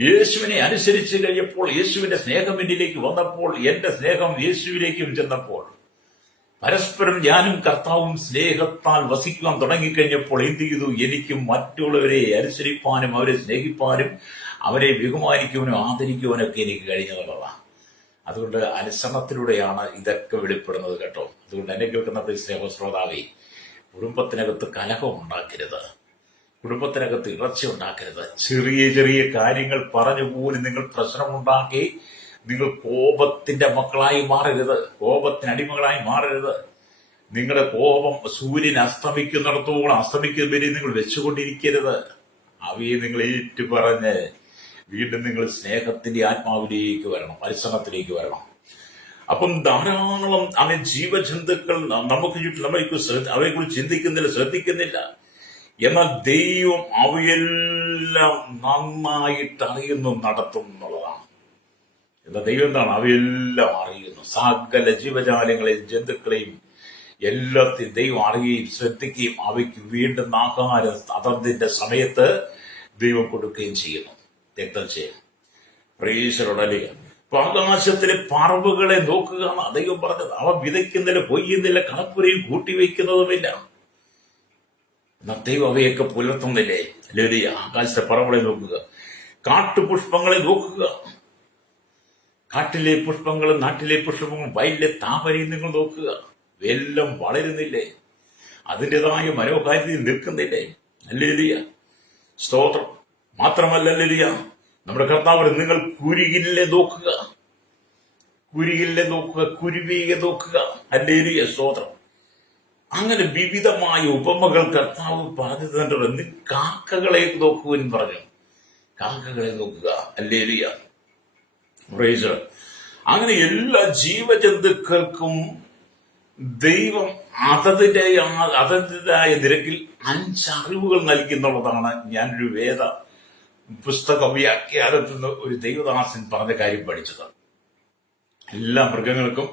യേശുവിനെ അനുസരിച്ച് കഴിഞ്ഞപ്പോൾ, യേശുവിന്റെ സ്നേഹം എന്നിലേക്ക് വന്നപ്പോൾ, എന്റെ സ്നേഹം യേശുവിലേക്കും ചെന്നപ്പോൾ, പരസ്പരം ഞാനും കർത്താവും സ്നേഹത്താൽ വസിക്കുവാൻ തുടങ്ങിക്കഴിഞ്ഞപ്പോൾ എന്ത് ചെയ്തു? എനിക്കും മറ്റുള്ളവരെ അനുസരിപ്പാനും അവരെ സ്നേഹിപ്പാനും അവരെ ബഹുമാനിക്കുവാനും ആദരിക്കുവാനും ഒക്കെ എനിക്ക് കഴിഞ്ഞതുള്ളതാണ്. അതുകൊണ്ട് അനുസരണത്തിലൂടെയാണ് ഇതൊക്കെ വെളിപ്പെടുന്നത് കേട്ടോ. അതുകൊണ്ട് എന്നെ കേൾക്കുന്ന സ്നേഹ ശ്രോതാവേ, കുടുംബത്തിനകത്ത് കലഹം ഉണ്ടാക്കരുത്, കുടുംബത്തിനകത്ത് ഇറച്ചി ഉണ്ടാക്കരുത്. ചെറിയ ചെറിയ കാര്യങ്ങൾ പറഞ്ഞു പോലും നിങ്ങൾ പ്രശ്നമുണ്ടാക്കി നിങ്ങൾ കോപത്തിന്റെ മക്കളായി മാറരുത്, കോപത്തിന് അടിമകളായി മാറരുത്. നിങ്ങളുടെ കോപം സൂര്യൻ അസ്തമിക്കുന്നിടത്തോളം അസ്തമിക്കുന്ന വരെ നിങ്ങൾ വെച്ചുകൊണ്ടിരിക്കരുത്. അവയെ നിങ്ങൾ ഏറ്റുപറഞ്ഞ് വീണ്ടും നിങ്ങൾ സ്നേഹത്തിന്റെ ആത്മാവിലേക്ക് വരണം, പരിശ്രമത്തിലേക്ക് വരണം. അപ്പം ധാരാളം ജീവജന്തുക്കൾ നമുക്ക് ചുറ്റും അവയെക്കുറിച്ച് ചിന്തിക്കുന്നില്ല, ശ്രദ്ധിക്കുന്നില്ല. എന്നാൽ ദൈവം അവയെല്ലാം നന്നായിട്ട് അറിയുന്നു, നടത്തും എന്നുള്ളതാണ്. എന്നാൽ ദൈവം എന്താണ്? അവയെല്ലാം അറിയുന്നു. സകല ജീവജാലങ്ങളെയും ജന്തുക്കളെയും എല്ലാത്തിനും ദൈവം അറിയുകയും ശ്രദ്ധിക്കുകയും അവയ്ക്ക് വീണ്ടും ആഹാരം അതതിന്റെ സമയത്ത് ദൈവം കൊടുക്കുകയും ചെയ്യുന്നു. രക്തം ചെയ്യും. പ്രേക്ഷകരോടല്ലേ, അപ്പൊ ആകാശത്തിലെ പറവുകളെ നോക്കുക ദൈവം പറഞ്ഞത്. അവ വിതയ്ക്കുന്നില്ല, കൊയ്യുന്നില്ല, കളപ്പുരയും കൂട്ടിവെക്കുന്നതുമില്ല. എന്നാൽ ദൈവം അവയൊക്കെ പുലർത്തുന്നില്ലേ? അല്ലേ? ആകാശത്തെ പറവുകളെ നോക്കുക, കാട്ടുപുഷ്പങ്ങളെ നോക്കുക. കാട്ടിലെ പുഷ്പങ്ങളും നാട്ടിലെ പുഷ്പങ്ങളും വയലിലെ താമരയും നിങ്ങൾ നോക്കുക. എല്ലാം വളരുന്നില്ലേ? അതിൻ്റെതായ മനോഹാരിതയിൽ നിൽക്കുന്നില്ലേ? അല്ലേലിയ, സ്തോത്രം. മാത്രമല്ല അല്ലേലിയ, നമ്മുടെ കർത്താവ് നിങ്ങൾ കുരുകിലെ നോക്കുക, കുരുകിലെ നോക്കുക, കുരുവിയെ നോക്കുക. അല്ലേലിയ, സ്തോത്രം. അങ്ങനെ വിവിധമായ ഉപമകൾ കർത്താവ് പറഞ്ഞു തന്നിട്ടുണ്ട്. കാക്കകളെ നോക്കുവാൻ പറഞ്ഞു. കാക്കകളെ നോക്കുക. അല്ലേലിയ, പ്രൈസ്. അങ്ങനെ എല്ലാ ജീവജന്തുക്കൾക്കും ദൈവം അതതിൻ്റെതായ നിരക്കിൽ 5 അറിവുകൾ നൽകുന്നുള്ളതാണ് ഞാനൊരു വേദ പുസ്തക വ്യാഖ്യാനത്തിൽ നിന്ന് ഒരു ദൈവദാസൻ പറഞ്ഞ കാര്യം പഠിച്ചത്. എല്ലാ മൃഗങ്ങൾക്കും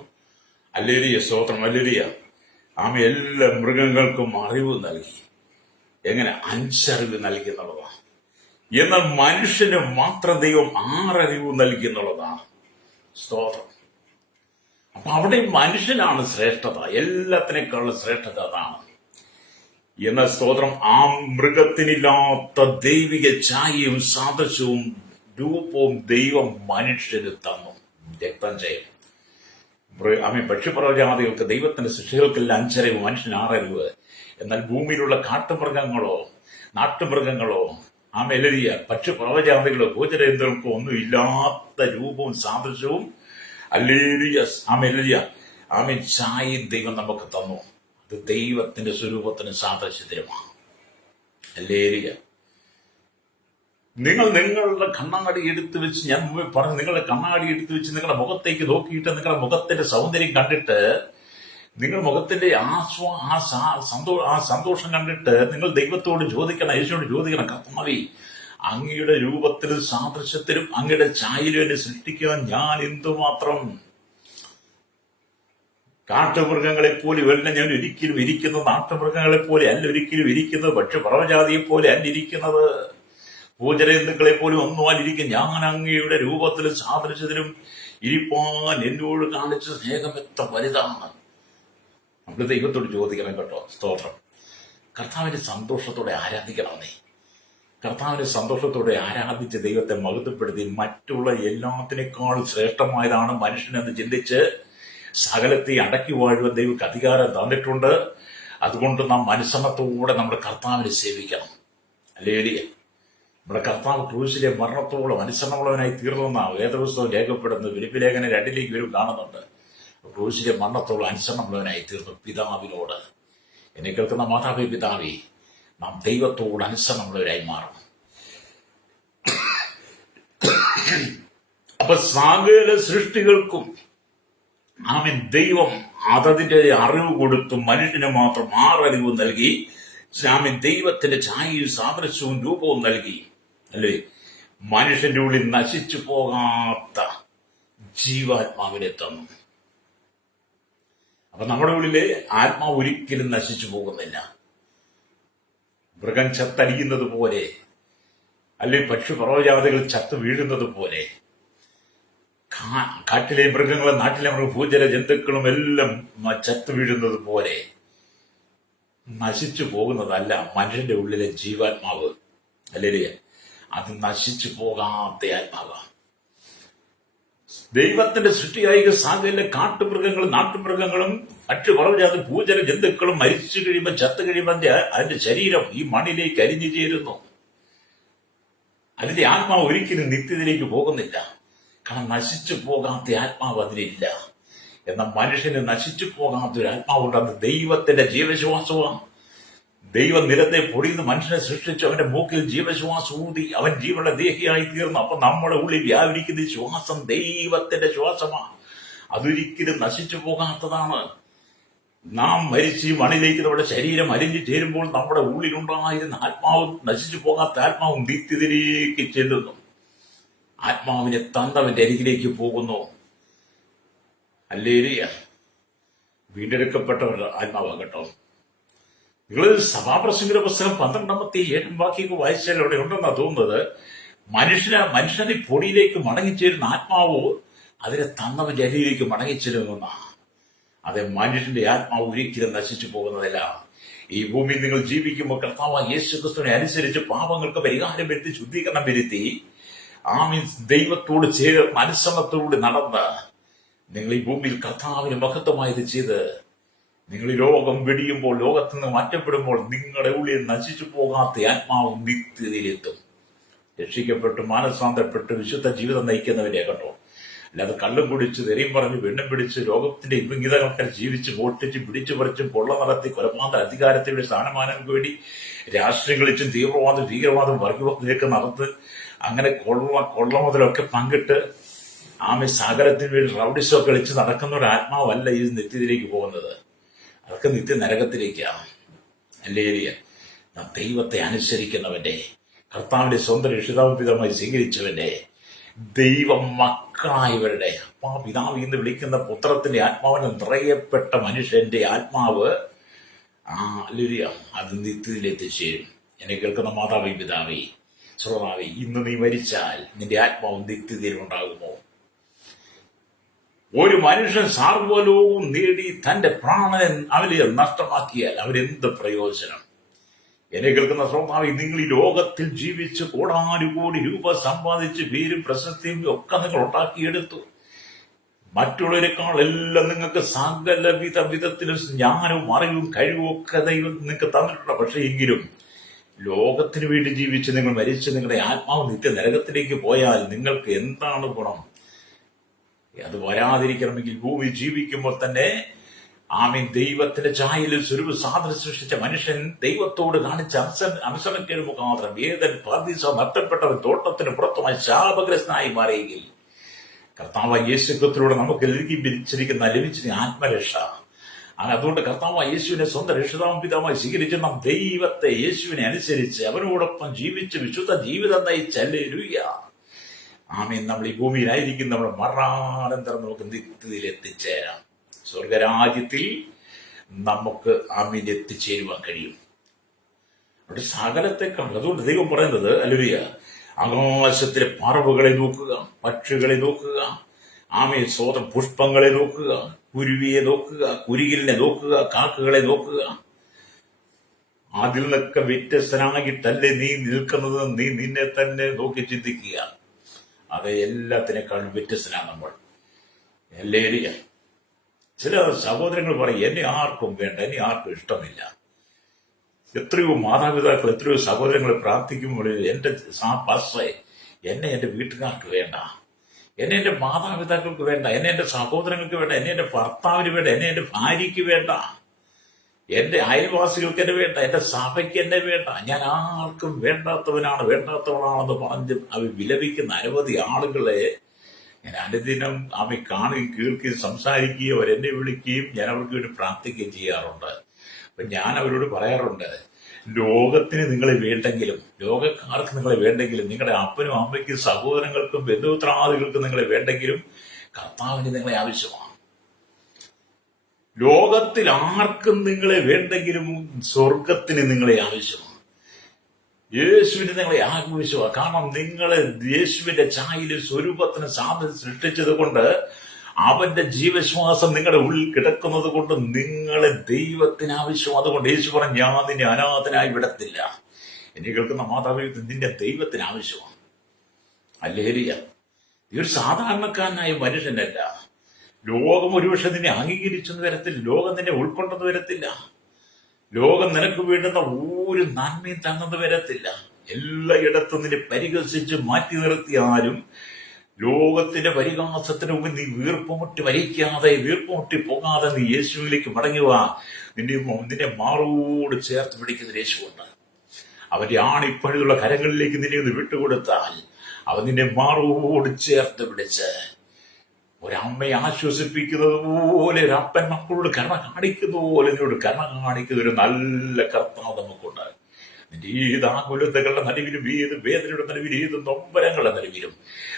അല്ലേലിയ, സ്തോത്രം, അല്ലേലിയ, എല്ലാ മൃഗങ്ങൾക്കും അറിവ് നൽകി. എങ്ങനെ? 5 അറിവ് നൽകി എന്നുള്ളതാണ്. എന്നാൽ മനുഷ്യന് മാത്രം ദൈവം 6 അറിവ് നൽകി എന്നുള്ളതാണ്. സ്തോത്രം. അപ്പൊ അവിടെ മനുഷ്യനാണ് ശ്രേഷ്ഠത, എല്ലാത്തിനേക്കാളും ശ്രേഷ്ഠത അതാണ്. എന്നാൽ സ്തോത്രം, ആ മൃഗത്തിനില്ലാത്ത ദൈവിക ഛായയും സാദൃശ്യവും രൂപവും ദൈവം മനുഷ്യന് തന്നു. രക്തം ചെയ്യും. പക്ഷിപ്രജാതികൾക്ക് ദൈവത്തിന്റെ സൃഷ്ടികൾക്കെല്ലാം 5 അറിവ്, മനുഷ്യന് 6 അറിവ്. എന്നാൽ ഭൂമിയിലുള്ള കാട്ടുമൃഗങ്ങളോ നാട്ടുമൃഗങ്ങളോ എലിയ പക്ഷിപ്രജാതികളോ ഗോചരേന്ദ്രങ്ങൾക്കോ ഒന്നും ഇല്ലാത്ത രൂപവും സാദൃശ്യവും അല്ലേലിയ എലിയ ഛായയും ദൈവം നമുക്ക് തന്നു. അത് ദൈവത്തിന്റെ സ്വരൂപത്തിന് സാദൃശ്യത്തിനുമാണ്. അല്ലേലിയ. നിങ്ങൾ നിങ്ങളുടെ കണ്ണാടി എടുത്തു വെച്ച്, ഞാൻ മുമ്പേ പറഞ്ഞു, നിങ്ങളുടെ കണ്ണാടി എടുത്തു വെച്ച് നിങ്ങളുടെ മുഖത്തേക്ക് നോക്കിയിട്ട് നിങ്ങളുടെ മുഖത്തിന്റെ സൗന്ദര്യം കണ്ടിട്ട്, നിങ്ങൾ മുഖത്തിന്റെ ആ സന്തോഷം കണ്ടിട്ട് നിങ്ങൾ ദൈവത്തോട് ചോദിക്കണം, യേശുവോട് ചോദിക്കണം, കർത്താവേ, അങ്ങയുടെ രൂപത്തിലും സാദൃശ്യത്തിലും അങ്ങയുടെ ഛായയിലും എന്നെ സൃഷ്ടിക്കുവാൻ ഞാൻ എന്തുമാത്രം. കാട്ടുമൃഗങ്ങളെ പോലെ അല്ല ഞാൻ ഒരിക്കലും ഇരിക്കുന്നത്, നാട്ടുമൃഗങ്ങളെ പോലെ അല്ല ഒരിക്കലും ഇരിക്കുന്നത്, പക്ഷെ പറവജാതിയെ പോലെ അല്ല ഇരിക്കുന്നത്, ഭൂചരേന്ദുക്കളെ പോലും ഒന്നുമാലിരിക്കും. ഞാൻ അങ്ങയുടെ രൂപത്തിലും സാദൃശ്യത്തിലും ഇരിപ്പാൻ എന്നോട് കാണിച്ച സ്നേഹം എത്ര വലുതാണ്. നമ്മൾ ദൈവത്തോട് ചോദിക്കണം കേട്ടോ. സ്തോത്രം. കർത്താവിന്റെ സന്തോഷത്തോടെ ആരാധിക്കണമെന്നേ. കർത്താവിന്റെ സന്തോഷത്തോടെ ആരാധിച്ച് ദൈവത്തെ മഹത്വപ്പെടുത്തി മറ്റുള്ള എല്ലാത്തിനേക്കാളും ശ്രേഷ്ഠമായതാണ് മനുഷ്യനെന്ന് ചിന്തിച്ച് സകലത്തെ അടക്കി വാഴുവാൻ ദൈവക്ക് അധികാരം തന്നിട്ടുണ്ട്. അതുകൊണ്ട് നാം അനുസരണത്തോടെ നമ്മുടെ കർത്താവിനെ സേവിക്കണം. അല്ലേലിയ. നമ്മുടെ കർത്താവ് ക്രൂശിലെ മരണത്തോളം അനുസരണമുള്ളവനായി തീർന്നെന്നാണ് വേദപുസ്തകം രേഖപ്പെടുന്നത്. ഫിലിപ്പി ലേഖനം 2 വരും കാണുന്നുണ്ട്. ക്രൂശിലെ മരണത്തോളം അനുസരണമുള്ളവനായി തീർന്നു പിതാവിനോട്. എന്നെ കേൾക്കുന്ന മാതാവേ, പിതാവേ, നാം ദൈവത്തോട് അനുസരണമുള്ളവരായി മാറണം. അപ്പൊ സകല സൃഷ്ടികൾക്കും ദൈവം അതതിന്റെ അറിവ് കൊടുത്തു. മനുഷ്യന് മാത്രം 6 അറിവ് നൽകി. ദൈവത്തിന്റെ ഛായയും സാദൃശ്യവും രൂപവും നൽകി. അല്ലേ? മനുഷ്യന്റെ ഉള്ളിൽ നശിച്ചു പോകാത്ത ജീവാത്മാവിനെ തന്നു. അപ്പൊ നമ്മുടെ ഉള്ളിലെ ആത്മാവ് ഒരിക്കലും നശിച്ചു പോകുന്നില്ല. മൃഗം ചത്തടിയുന്നത് പോലെ, അല്ലെങ്കിൽ പക്ഷിപർവ്വജാതികൾ ചത്തു വീഴുന്നത് പോലെ, കാട്ടിലെ മൃഗങ്ങളും നാട്ടിലെ ഭൂജല ജന്തുക്കളും എല്ലാം ചത്തു വീഴുന്നത് പോലെ നശിച്ചു പോകുന്നതല്ല മനുഷ്യന്റെ ഉള്ളിലെ ജീവാത്മാവ്. അല്ലേ? അത് നശിച്ചു പോകാത്ത ആത്മാവാണ്. ദൈവത്തിന്റെ സൃഷ്ടിയായ സകല കാട്ടുമൃഗങ്ങളും നാട്ടുമൃഗങ്ങളും മറ്റു പറവജാതി ഭൂജല ജന്തുക്കളും മരിച്ചു കഴിയുമ്പോൾ ചത്തു കഴിയുമ്പോൾ അതിന്റെ ശരീരം ഈ മണ്ണിലേക്ക് അരിഞ്ഞു ചേരുന്നു. അതിന്റെ ആത്മാവ് ഒരിക്കലും നിത്യത്തിലേക്ക് പോകുന്നില്ല. കാരണം നശിച്ചു പോകാത്ത ആത്മാവ് അതിലില്ല. എന്നാൽ മനുഷ്യന് നശിച്ചു പോകാത്ത ഒരു ആത്മാവുണ്ട്. അത് ദൈവത്തിന്റെ ജീവശ്വാസമാണ്. ദൈവം നിലത്തെ പൊടിയുന്ന മനുഷ്യനെ സൃഷ്ടിച്ചു. അവന്റെ മൂക്കിൽ ജീവശ്വാസം ഊതി അവൻ ജീവനുള്ള ദേഹിയായി തീർന്നു. അപ്പൊ നമ്മുടെ ഉള്ളിൽ വ്യാപരിക്കുന്ന ശ്വാസം ദൈവത്തിന്റെ ശ്വാസമാണ്. അതൊരിക്കലും നശിച്ചു പോകാത്തതാണ്. നാം മരിച്ച് ഈ മണ്ണിലേക്ക് നമ്മുടെ ശരീരം അലിഞ്ഞു ചേരുമ്പോൾ നമ്മുടെ ഉള്ളിലുണ്ടായിരുന്ന ആത്മാവും നശിച്ചു പോകാത്ത ആത്മാവും നിത്യത്തിലേക്ക് ചെല്ലുന്നു. ആത്മാവിനെ തന്നവന്റെ അരികിലേക്ക് പോകുന്നു. ഹല്ലേലൂയ. വീണ്ടെടുക്കപ്പെട്ടവരുടെ ആത്മാവാകട്ടോ. നിങ്ങൾ സഭാപ്രസംഗിയുടെ പുസ്തകം 12-7 വാക്യങ്ങൾ വായിച്ചാൽ അവിടെ ഉണ്ടെന്നാ തോന്നുന്നത്. മനുഷ്യനെ പൊടിയിലേക്ക് മടങ്ങിച്ചേരുന്ന ആത്മാവോ അതിനെ തന്നവന്റെ അരിയിലേക്ക് മടങ്ങിച്ചേരുന്ന. അതെ, മനുഷ്യന്റെ ആത്മാവ് ഒരിക്കലും നശിച്ചു പോകുന്നതല്ല. ഈ ഭൂമിയിൽ നിങ്ങൾ ജീവിക്കുമ്പോൾ കർത്താവ് യേശുക്രിസ്തുവിനെ അനുസരിച്ച് പാപങ്ങൾക്ക് പരിഹാരം വരുത്തി ശുദ്ധീകരണം വരുത്തി ദൈവത്തോട് ചേർന്ന് അനുസരണത്തോട് നടന്ന് നിങ്ങൾ ഈ ഭൂമിയിൽ കർത്താവിന് മഹത്വമായത് ചെയ്ത് നിങ്ങൾ ഈ ലോകം വെടിയുമ്പോൾ, ലോകത്ത് നിന്ന് മാറ്റപ്പെടുമ്പോൾ നിങ്ങളുടെ ഉള്ളിൽ നശിച്ചു പോകാത്ത ആത്മാവ് നിത്യതയിലെത്തും. രക്ഷിക്കപ്പെട്ട് മാനസാന്തരപ്പെട്ട് വിശുദ്ധ ജീവിതം നയിക്കുന്നവരെ കേട്ടോ. അല്ലാതെ കള്ളും കുടിച്ച് തെറിയും പറഞ്ഞ് വെണ്ണും പിടിച്ച് ലോകത്തിന്റെ ഇംഗിതങ്ങൾക്ക് ജീവിച്ച് മോഷ്ടിച്ച് പിടിച്ചു പറിച്ചും കൊള്ള നടത്തി കൊലപാതക അധികാരത്തിന്റെ സ്ഥാനമാനങ്ങൾക്ക് വേണ്ടി രാഷ്ട്രീയം കളിച്ചും തീവ്രവാദം ഭീകരവാദം വർഗീയതയൊക്കെ നടത്ത് അങ്ങനെ കൊള്ള മുതലൊക്കെ പങ്കിട്ട് സകലത്തിന് വേണ്ടി റൗഡിസോ കളിച്ച് നടക്കുന്ന ഒരു ആത്മാവല്ല ഇത് നിത്യത്തിലേക്ക് പോകുന്നത്. അതൊക്കെ നിത്യ നരകത്തിലേക്കാണ്. അല്ലേ? ദൈവത്തെ അനുസരിക്കുന്നവന്റെ, കർത്താവിന്റെ സ്വന്തം രക്ഷിതാപിതമായി സ്വീകരിച്ചവന്റെ, ദൈവം മക്കളായവരുടെ പിതാവ് എന്ന് വിളിക്കുന്ന പുത്രത്തിന്റെ ആത്മാവിന് നിറയപ്പെട്ട മനുഷ്യന്റെ ആത്മാവ് അത് നിത്യത്തിലെത്തിച്ചേരും. എന്നെ കേൾക്കുന്ന മാതാവേ, പിതാവേ, ശ്രോതാവേ, ഇന്ന് നീ മരിച്ചാൽ നിന്റെ ആത്മാവ് നിത്യതയിലുണ്ടാകുമോ? ഒരു മനുഷ്യൻ സാർവലോകവും നേടി തന്റെ പ്രാണൻ അവനെ നഷ്ടമാക്കിയാൽ അവരെന്ത് പ്രയോജനം? എന്നെ കേൾക്കുന്ന ശ്രോതാവേ, നിങ്ങൾ ഈ ലോകത്തിൽ ജീവിച്ച് കോടാനുകോടി രൂപ സമ്പാദിച്ച് പേരും പ്രശസ്തിയും ഒക്കെ നിങ്ങൾ ഉണ്ടാക്കിയെടുത്തു. മറ്റുള്ളവരെക്കാൾ എല്ലാം നിങ്ങൾക്ക് സകലവിധ വിധത്തിലും ജ്ഞാനവും അറിവും കഴിവും ഒക്കെ ദൈവം നിങ്ങൾക്ക് തന്നിട്ടുണ്ട്. പക്ഷെ എങ്കിലും ലോകത്തിന് വേണ്ടി ജീവിച്ച് നിങ്ങൾ മരിച്ച് നിങ്ങളുടെ ആത്മാവ് നിത്യ നരകത്തിലേക്ക് പോയാൽ നിങ്ങൾക്ക് എന്താണ് ഗുണം? അത് വരാതിരിക്കണമെങ്കിൽ ഭൂമി ജീവിക്കുമ്പോൾ തന്നെ ദൈവത്തിന്റെ ഛായയിലും സ്വരൂപ സാധനം സൃഷ്ടിച്ച മനുഷ്യൻ ദൈവത്തോട് കാണിച്ച അനുസരണക്കേട് മുഖാന്തരം ഏതൻ പാർദീസ നഷ്ടപ്പെട്ടവൻ തോട്ടത്തിന് പുറത്തുമായി ശാപഗ്രസ്തനായി മാറിയെങ്കിൽ കർത്താവ് യേശുക്രിസ്തുവിലൂടെ നമുക്ക് ലഭിച്ചിരിക്കുന്ന ആത്മരക്ഷ. അതുകൊണ്ട് കർത്താവ് യേശുവിനെ സ്വന്തം രക്ഷിതാവും പിതാവുമായി സ്വീകരിച്ച് നാം ദൈവത്തെ യേശുവിനെ അനുസരിച്ച് അവനോടൊപ്പം ജീവിച്ച് വിശുദ്ധ ജീവിതം നയിച്ച് ഹല്ലേലൂയ. നമ്മൾ ഈ ഭൂമിയിലായിരിക്കും നമ്മുടെ മരണാനന്തരം നമുക്ക് നിത്യതയിൽ എത്തിച്ചേരാം. സ്വർഗരാജ്യത്തിൽ നമുക്ക് എത്തിച്ചേരുവാൻ കഴിയും. അവിടെ സകലത്തെക്കാൾ അതുകൊണ്ട് ദൈവം പറയുന്നത് ഹല്ലേലൂയ, ആകാശത്തിലെ പറവുകളെ നോക്കുക, പക്ഷികളെ നോക്കുക, സ്വതം പുഷ്പങ്ങളെ നോക്കുക, കുരുവിയെ നോക്കുക, കുരുകിലിനെ നോക്കുക, കാക്കകളെ നോക്കുക. അതിൽ നിന്നൊക്കെ വ്യത്യസ്തനായിട്ടല്ലേ നീ നിൽക്കുന്നത്? നീ നിന്നെ തന്നെ നോക്കി ചിന്തിക്കുക. അത് എല്ലാത്തിനേക്കാളും വ്യത്യസ്തനാണ് നമ്മൾ. ഹല്ലേലൂയ. ചില സഹോദരങ്ങൾ പറയും, എന്നെ ആർക്കും വേണ്ട, എന്നെ ആർക്കും ഇഷ്ടമില്ല. എത്രയോ മാതാപിതാക്കൾ, എത്രയോ സഹോദരങ്ങൾ പ്രാർത്ഥിക്കുമ്പോൾ എന്റെ എന്നെ എന്റെ വീട്ടുകാർക്ക് വേണ്ട, എന്നെ എന്റെ മാതാപിതാക്കൾക്ക് വേണ്ട, എന്നെ എന്റെ സഹോദരങ്ങൾക്ക് വേണ്ട, എന്നെ എന്റെ ഭർത്താവിന് വേണ്ട, എന്നെ എന്റെ ഭാര്യയ്ക്ക് വേണ്ട, എന്റെ അയൽവാസികൾക്ക് എന്നെ വേണ്ട, എന്റെ സഭയ്ക്ക് എന്നെ വേണ്ട, ഞാൻ ആർക്കും വേണ്ടാത്തവനാണെന്ന് പറഞ്ഞ് അവ വിലപിക്കുന്ന അനവധി ആളുകളെ ഞാൻ അനുദിനം കാണുകയും കേൾക്കുകയും സംസാരിക്കുകയും അവരെന്നെ വിളിക്കുകയും ഞാൻ അവർക്ക് വേണ്ടി പ്രാർത്ഥിക്കുകയും ചെയ്യാറുണ്ട്. അപ്പൊ ഞാൻ അവരോട് പറയാറുണ്ട്, ലോകത്തിന് നിങ്ങളെ വേണ്ടെങ്കിലും, ലോകക്കാർക്ക് നിങ്ങളെ വേണ്ടെങ്കിലും, നിങ്ങളുടെ അപ്പനും അമ്മയ്ക്കും സഹോദരങ്ങൾക്കും ബന്ധുമിത്രാദികൾക്കും നിങ്ങളെ വേണ്ടെങ്കിലും കർത്താവിന് നിങ്ങളെ ആവശ്യമാണ്. ലോകത്തിൽ ആർക്കും നിങ്ങളെ വേണ്ടെങ്കിലും സ്വർഗത്തിന് നിങ്ങളെ ആവശ്യമാണ്. യേശുവിന് നിങ്ങളെ ആവശ്യമാണ്. കാരണം നിങ്ങളെ യേശുവിന്റെ ഛായയിലും സ്വരൂപത്തിന് സാധനം സൃഷ്ടിച്ചത് കൊണ്ട്, അവന്റെ ജീവശ്വാസം നിങ്ങളുടെ ഉള്ളിൽ കിടക്കുന്നത് കൊണ്ട് നിങ്ങളെ ദൈവത്തിന് ആവശ്യം. അതുകൊണ്ട് യേശു പറഞ്ഞു, ഞാൻ നിന്നെ അനാഥനായി വിടത്തില്ല. എന്നെ കേൾക്കുന്ന മാതാവേ, നിന്റെ ദൈവത്തിന് ആവശ്യമാണ്. ഹല്ലേലൂയ. നീ ഒരു സാധാരണക്കാരനായ മനുഷ്യനല്ല. ലോകം ഒരുപക്ഷെ നിന്നെ അംഗീകരിച്ചെന്ന് വരത്തില്ല, ലോകം നിന്നെ ഉൾക്കൊണ്ടെന്ന് വരത്തില്ല, ലോകം നിനക്ക് വേണ്ടുന്ന ഒരു നന്മയും തന്നെന്ന് വരത്തില്ല. എല്ലായിടത്തും നിന്നെ പരിഹസിച്ച് മാറ്റി നിർത്തിയാലും ലോകത്തിന്റെ പരിഹാസത്തിന് മുമ്പ് നീ വീർപ്പുമുട്ടി പോകാതെ നീ യേശുവിലേക്ക് മടങ്ങുക. നിന്നെ മാറോട് ചേർത്ത് പിടിക്കുന്ന യേശുവുണ്ട്. അവന്റെ ആണിപ്പഴുതുള്ള കരങ്ങളിലേക്ക് നിന്നെ ഒന്ന് വിട്ടുകൊടുത്താൽ അവൻ നിന്നെ മാറോട് ചേർത്ത് പിടിച്ച് ഒരമ്മയെ ആശ്വസിപ്പിക്കുന്നത് പോലെ, ഒരു അപ്പൻ മക്കളോട് കരുണ കാണിക്കുന്നത് പോലെ എന്നോട് കരുണ കാണിക്കുന്ന ഒരു നല്ല കർത്താവ് നമുക്കുണ്ട്. നിന്റെ ഏത് ആകുലതകളുടെ നടുവിലും, ഏത് വേദനയുടെ നടുവിലും, ഏത് നൊമ്പരങ്ങളുടെ നടുവിലും,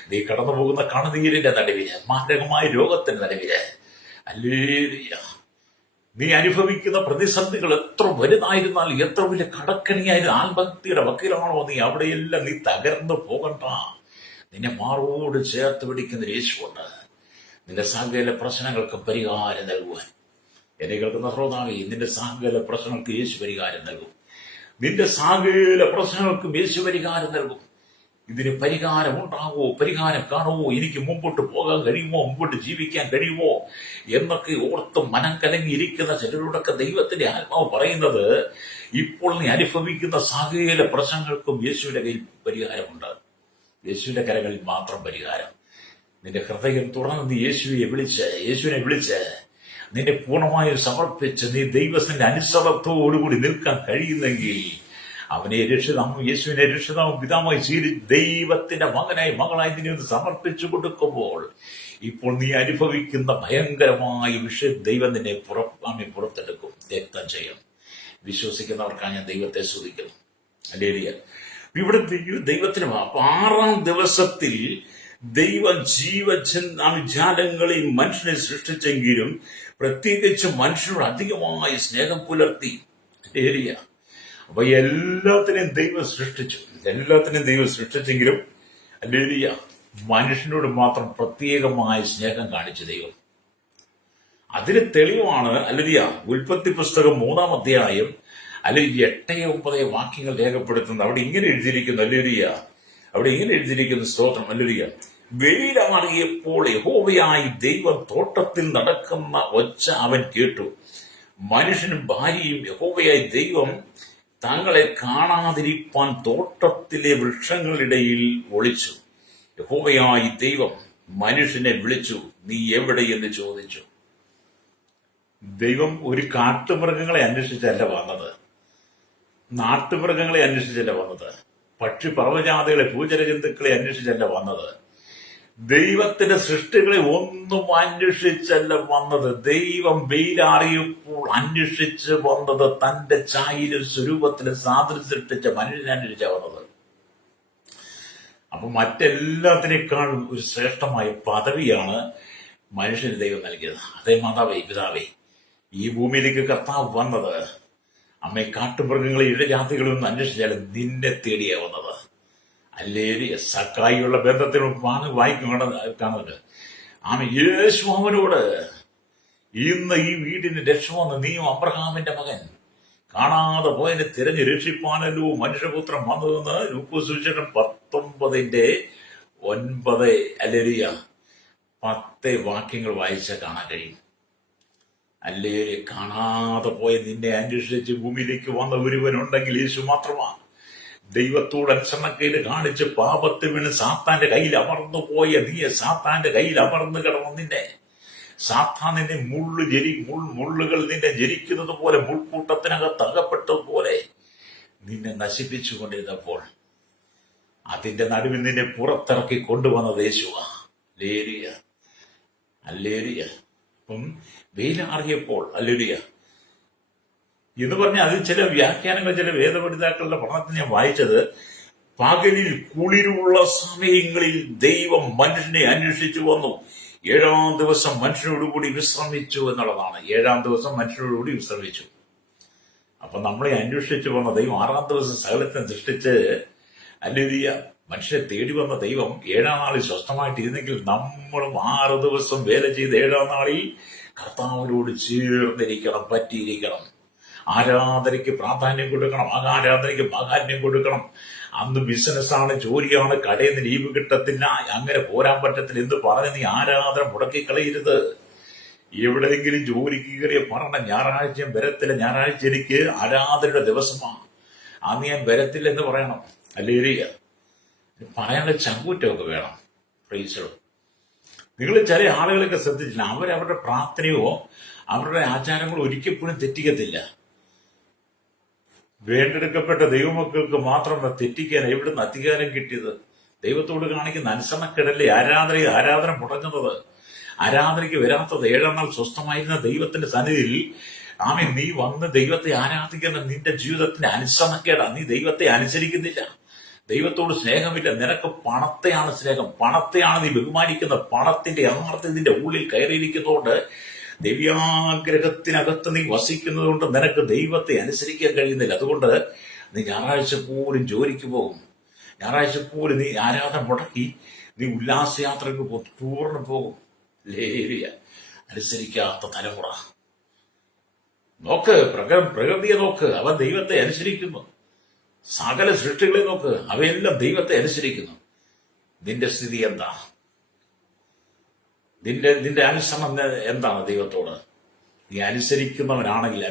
നീ കടന്നു പോകുന്ന കണുനീരിന്റെ നടുവില്, മാരകമായ രോഗത്തിന്റെ നടുവില്, ഹല്ലേലൂയ, നീ അനുഭവിക്കുന്ന പ്രതിസന്ധികൾ എത്ര വലുതായിരുന്നാലും, എത്ര വലിയ കടക്കണിയായാലും, ആത്മഹത്യയുടെ വക്കീലാണോ നീ, അവിടെയെല്ലാം നീ തകർന്നു പോകണ്ട. നിന്നെ മാറോട് ചേർത്ത് പിടിക്കുന്ന യേശുവുണ്ട്. നിന്റെ സകല പ്രശ്നങ്ങൾക്ക് പരിഹാരം നൽകുവാൻ. എന്നെ കേൾക്കുന്ന ശ്രോതാവേ, നിന്റെ സകല പ്രശ്നങ്ങൾക്ക് യേശു പരിഹാരം നൽകും. നിന്റെ സകല പ്രശ്നങ്ങൾക്കും യേശു പരിഹാരം നൽകും. ഇതിന് പരിഹാരം ഉണ്ടാവോ, പരിഹാരം കാണുമോ, എനിക്ക് മുമ്പോട്ട് പോകാൻ കഴിയുമോ, മുമ്പോട്ട് ജീവിക്കാൻ കഴിയുമോ എന്നൊക്കെ ഓർത്ത് മനം കലങ്ങിയിരിക്കുന്ന ചിലരോടൊക്കെ ദൈവത്തിന്റെ ആത്മാവ് പറയുന്നത്, ഇപ്പോൾ നീ അനുഭവിക്കുന്ന സകല പ്രശ്നങ്ങൾക്കും യേശുവിന്റെ കയ്യിൽ പരിഹാരമുണ്ട്. യേശുവിന്റെ കരങ്ങളിൽ മാത്രം പരിഹാരം. നിന്റെ ഹൃദയം തുറന്ന് നീ യേശുവിനെ വിളിച്ച് നിന്നെ പൂർണ്ണമായും സമർപ്പിച്ച് നീ ദൈവത്തിന്റെ അനുസരണത്തോടുകൂടി നിൽക്കാൻ കഴിയുന്നെങ്കിൽ, അവനെ രക്ഷിതാവും യേശുവിനെ രക്ഷിതാവും പിതാവായി സ്വീകരിച്ച് ദൈവത്തിന്റെ മകനായി മകളായി നിന്നെ ഒന്ന് സമർപ്പിച്ചു കൊടുക്കുമ്പോൾ, ഇപ്പോൾ നീ അനുഭവിക്കുന്ന ഭയങ്കരമായ വിഷയം ദൈവം നിന്നെ പുറത്തെടുക്കും, രക്തം ചെയ്യും. വിശ്വസിക്കുന്നവർക്കാണ് ഞാൻ ദൈവത്തെ സ്തുതിക്കുന്നു. ഹല്ലേലൂയ. ഇവിടെ ദൈവത്തിന് 6-ാം ദിവസത്തിൽ ദൈവം ജീവജാലങ്ങളെയും മനുഷ്യനെ സൃഷ്ടിച്ചെങ്കിലും പ്രത്യേകിച്ച് മനുഷ്യനോട് അധികമായി സ്നേഹം പുലർത്തി. ഹല്ലേലൂയ. അപ്പൊ എല്ലാത്തിനെയും ദൈവം സൃഷ്ടിച്ചെങ്കിലും, ഹല്ലേലൂയ, മനുഷ്യനോട് മാത്രം പ്രത്യേകമായ സ്നേഹം കാണിച്ചു ദൈവം. അതിന് തെളിവാണ്, ഹല്ലേലൂയ, ഉൽപ്പത്തി പുസ്തകം 3-ാം അധ്യായം അല്ലെങ്കിൽ 8-9 വാക്യങ്ങൾ രേഖപ്പെടുത്തുന്നത്. അവിടെ ഇങ്ങനെ എഴുതിയിരിക്കുന്നു, ഹല്ലേലൂയ, അവിടെ ഇങ്ങനെ എഴുതിയിരിക്കുന്നു, സ്തോത്രം, ഹല്ലേലൂയ. വെയിലാറിയപ്പോൾ യഹോവയായി ദൈവം തോട്ടത്തിൽ നടക്കുന്ന ഒച്ച അവൻ കേട്ടു. മനുഷ്യനും ഭാര്യയും യഹോവയായി ദൈവം തങ്ങളെ കാണാതിരിപ്പാൻ തോട്ടത്തിലെ വൃക്ഷങ്ങളിടയിൽ ഒളിച്ചു. യഹോവയായി ദൈവം മനുഷ്യനെ വിളിച്ചു, നീ എവിടെയെന്ന് ചോദിച്ചു. ദൈവം ഒരു കാട്ടുമൃഗങ്ങളെ അന്വേഷിച്ചല്ല വന്നത്, നാട്ടുമൃഗങ്ങളെ അന്വേഷിച്ചല്ല വന്നത്, പക്ഷി പറവജാതികളെ ഭൂചര ജന്തുക്കളെ അന്വേഷിച്ചല്ല വന്നത്, ദൈവത്തിന്റെ സൃഷ്ടികളെ ഒന്നും അന്വേഷിച്ചല്ല വന്നത്. ദൈവം വെയിലാറിയപ്പോൾ അന്വേഷിച്ച് വന്നത് തന്റെ ഛായയിലും സ്വരൂപത്തിലും സാദൃശ്യം സൃഷ്ടിച്ച മനുഷ്യനെ അന്വേഷിച്ച വന്നത്. അപ്പൊ മറ്റെല്ലാത്തിനേക്കാളും ഒരു ശ്രേഷ്ഠമായ പദവിയാണ് മനുഷ്യന് ദൈവം നൽകിയത്. അതേ മാതാവേ, പിതാവേ, ഈ ഭൂമിയിലേക്ക് കർത്താവ് വന്നത് അമ്മയെ കാട്ടുമൃഗങ്ങളെ ഇഴജാതികളൊന്നും അന്വേഷിച്ചാൽ നിന്നെ തേടിയാ വന്നത്. ഹല്ലേലൂയ. സക്കായിയുള്ള ബന്ധത്തിൽ കാണുന്നുണ്ട്. യേശു അവനോട്, ഇന്ന് ഈ വീടിന് രക്ഷമെന്ന് നീയും അബ്രഹാമിന്റെ മകൻ കാണാതെ പോയതിനെ തിരഞ്ഞു രക്ഷിപ്പാനല്ലോ മനുഷ്യപുത്രം വന്നതെന്ന് ലൂക്കോസ് സുവിശേഷം 19:9, ഹല്ലേലൂയ, 10 വാക്യങ്ങൾ വായിച്ചാൽ കാണാൻ കഴിയും. ഹല്ലേലൂയ. കാണാതെ പോയ നിന്നെ അന്വേഷിച്ച് ഭൂമിയിലേക്ക് വന്ന ഒരുവനുണ്ടെങ്കിൽ യേശു മാത്രമാണ്. ദൈവത്തോട് അനുസരണക്കേട് കാണിച്ച് പാപത്തിൽ വീണ് സാത്താന്റെ കയ്യിൽ അമർന്നു പോയ നീ, സാത്താന്റെ കയ്യിൽ അമർന്നു കിടന്നു നിന്നെ സാത്താൻ നിന്നെ മുള്ളുകൾ നിന്നെ ജരിക്കുന്നത് പോലെ, മുൾക്കൂട്ടത്തിനകത്ത് അകപ്പെട്ടതുപോലെ നിന്നെ നശിപ്പിച്ചുകൊണ്ടിരുന്നപ്പോൾ അതിന്റെ നടുവിൽ നിന്നെ പുറത്തിറക്കി കൊണ്ടുവന്നത് യേശുവാ. Hallelujah, hallelujah. അപ്പം വെയിലാറിയപ്പോൾ, ഹല്ലേലൂയ എന്ന് പറഞ്ഞാൽ അതിൽ ചില വ്യാഖ്യാനങ്ങൾ, ചില വേദപഠിതാക്കളുടെ പഠനത്തിൽ ഞാൻ വായിച്ചത്, പകലിൽ കുളിരുള്ള സമയങ്ങളിൽ ദൈവം മനുഷ്യനെ അന്വേഷിച്ചു വന്നു, 7-ാം ദിവസം മനുഷ്യനോടുകൂടി വിശ്രമിച്ചു എന്നുള്ളതാണ്. 7-ാം ദിവസം മനുഷ്യനോടുകൂടി വിശ്രമിച്ചു. അപ്പൊ നമ്മളെ അന്വേഷിച്ചു വന്ന ദൈവം 6-ാം ദിവസം സകലത്തെ സൃഷ്ടിച്ച്, ഹല്ലേലൂയ, മനുഷ്യനെ തേടി വന്ന ദൈവം 7-ാം നാളിൽ സ്വസ്ഥമായിട്ടിരുന്നെങ്കിൽ നമ്മളും 6 ദിവസം വേല ചെയ്ത് 7-ാം നാളിൽ കർത്താവിനോട് ചേർന്നിരിക്കണം, പറ്റിയിരിക്കണം. ആരാധനയ്ക്ക് പ്രാധാന്യം കൊടുക്കണം, ആരാധനയ്ക്ക് പ്രാധാന്യം കൊടുക്കണം. അന്ന് ബിസിനസ്സാണ്, ജോലിയാണ്, കടയിൽ നിന്ന് ലീവ് കിട്ടത്തില്ല, അങ്ങനെ പോരാൻ പറ്റത്തില്ല എന്ന് പറഞ്ഞ് നീ ആരാധന മുടക്കിക്കളയരുത്. എവിടെയെങ്കിലും ജോലിക്ക് കയറിയ പറഞ്ഞ ഞായറാഴ്ചയും വരത്തില്ല, ഞായറാഴ്ച എനിക്ക് ആരാധനയുടെ ദിവസമാണ്, അന്ന് ഞാൻ വരത്തില്ല എന്ന് പറയണം. ഹല്ലേലൂയ. പറയാനുള്ള ചങ്കൂറ്റമൊക്കെ വേണം. പ്രൈസ്. നിങ്ങൾ ചില ആളുകളൊക്കെ ശ്രദ്ധിച്ചില്ല, അവരവരുടെ പ്രാർത്ഥനയോ അവരുടെ ആചാരങ്ങളോ ഒരിക്കലും തെറ്റിക്കത്തില്ല. വീണ്ടെടുക്കപ്പെട്ട ദൈവമക്കൾക്ക് മാത്രം തെറ്റിക്കാൻ എവിടുന്ന് അധികാരം കിട്ടിയത്? ദൈവത്തോട് കാണിക്കുന്ന അനുസരണക്കേടല്ലേ ആരാധന മുടങ്ങുന്നത്. ആരാധനയ്ക്ക് വരാത്തത്? 7 നാൾ സ്വസ്ഥമായിരുന്ന ദൈവത്തിന്റെ സന്നിധിയിൽ നീ വന്ന് ദൈവത്തെ ആരാധിക്കുന്ന നിന്റെ ജീവിതത്തിന്റെ അനുസരണക്കേടാ. നീ ദൈവത്തെ അനുസരിക്കുന്നില്ല, ദൈവത്തോട് സ്നേഹമില്ല. നിനക്ക് പണത്തെയാണ് സ്നേഹം, പണത്തെയാണ് നീ ബഹുമാനിക്കുന്നത്. പണത്തിന്റെ യാഥാർത്ഥ്യം നിന്റെ ഉള്ളിൽ കയറിയിരിക്കുന്നതുകൊണ്ട്, ദൈവ്യാഗ്രഹത്തിനകത്ത് നീ വസിക്കുന്നതുകൊണ്ട് നിനക്ക് ദൈവത്തെ അനുസരിക്കാൻ കഴിയുന്നില്ല. അതുകൊണ്ട് നീ ഞായറാഴ്ച പോലും ജോലിക്ക് പോകും, ഞായറാഴ്ച പോലും നീ ആരാധന മുടക്കി നീ ഉല്ലാസയാത്രയ്ക്ക് ടൂറിന് പോകും. ലേലിയ അനുസരിക്കാത്ത തലമുറ നോക്ക്, പ്രകൃതിയെ നോക്ക്, അവൻ ദൈവത്തെ അനുസരിക്കുന്നു. സകല സൃഷ്ടികളെ നോക്ക്, അവയെല്ലാം ദൈവത്തെ അനുസരിക്കുന്നു. നിന്റെ സ്ഥിതി എന്താ? നിന്റെ അനുസരണം എന്താണ് ദൈവത്തോട്? നീ അനുസരിക്കുന്നവളാണെങ്കിൽ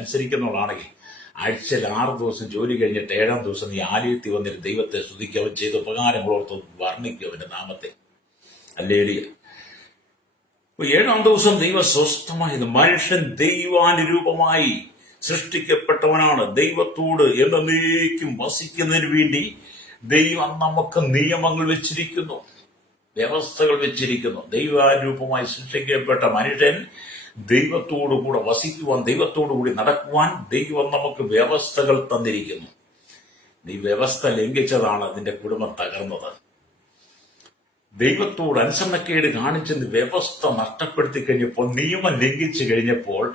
ആഴ്ചയിൽ 6 ദിവസം ജോലി കഴിഞ്ഞിട്ട് 7-ാം ദിവസം നീ ആലയത്തിൽ വന്നിട്ട് ദൈവത്തെ സ്തുതിക്കുക, അവൻ ചെയ്ത ഉപകാരങ്ങളോർത്ത് വർണ്ണിക്കുക അവന്റെ നാമത്തെ. ഹല്ലേലൂയ. 7-ാം ദിവസം ദൈവം സ്വസ്ഥമായത്. മനുഷ്യൻ ദൈവാനുരൂപമായി സൃഷ്ടിക്കപ്പെട്ടവനാണ്. ദൈവത്തോട് എന്നേക്കും വസിക്കുന്നതിന് വേണ്ടി ദൈവം നമുക്ക് നിയമങ്ങൾ വെച്ചിരിക്കുന്നു, വ്യവസ്ഥകൾ വെച്ചിരിക്കുന്നു. ദൈവാനുരൂപമായി സൃഷ്ടിക്കപ്പെട്ട മനുഷ്യൻ ദൈവത്തോടു കൂടെ വസിക്കുവാൻ, ദൈവത്തോടു കൂടി നടക്കുവാൻ ദൈവം നമുക്ക് വ്യവസ്ഥകൾ തന്നിരിക്കുന്നു. നീ വ്യവസ്ഥ ലംഘിച്ചതാണ് നിന്റെ കുടുംബം തകർന്നത്. ദൈവത്തോട് അനുസരണക്കേട് കാണിച്ചെന്ന് വ്യവസ്ഥ നഷ്ടപ്പെടുത്തി കഴിഞ്ഞപ്പോൾ, നിയമം ലംഘിച്ചു കഴിഞ്ഞപ്പോൾ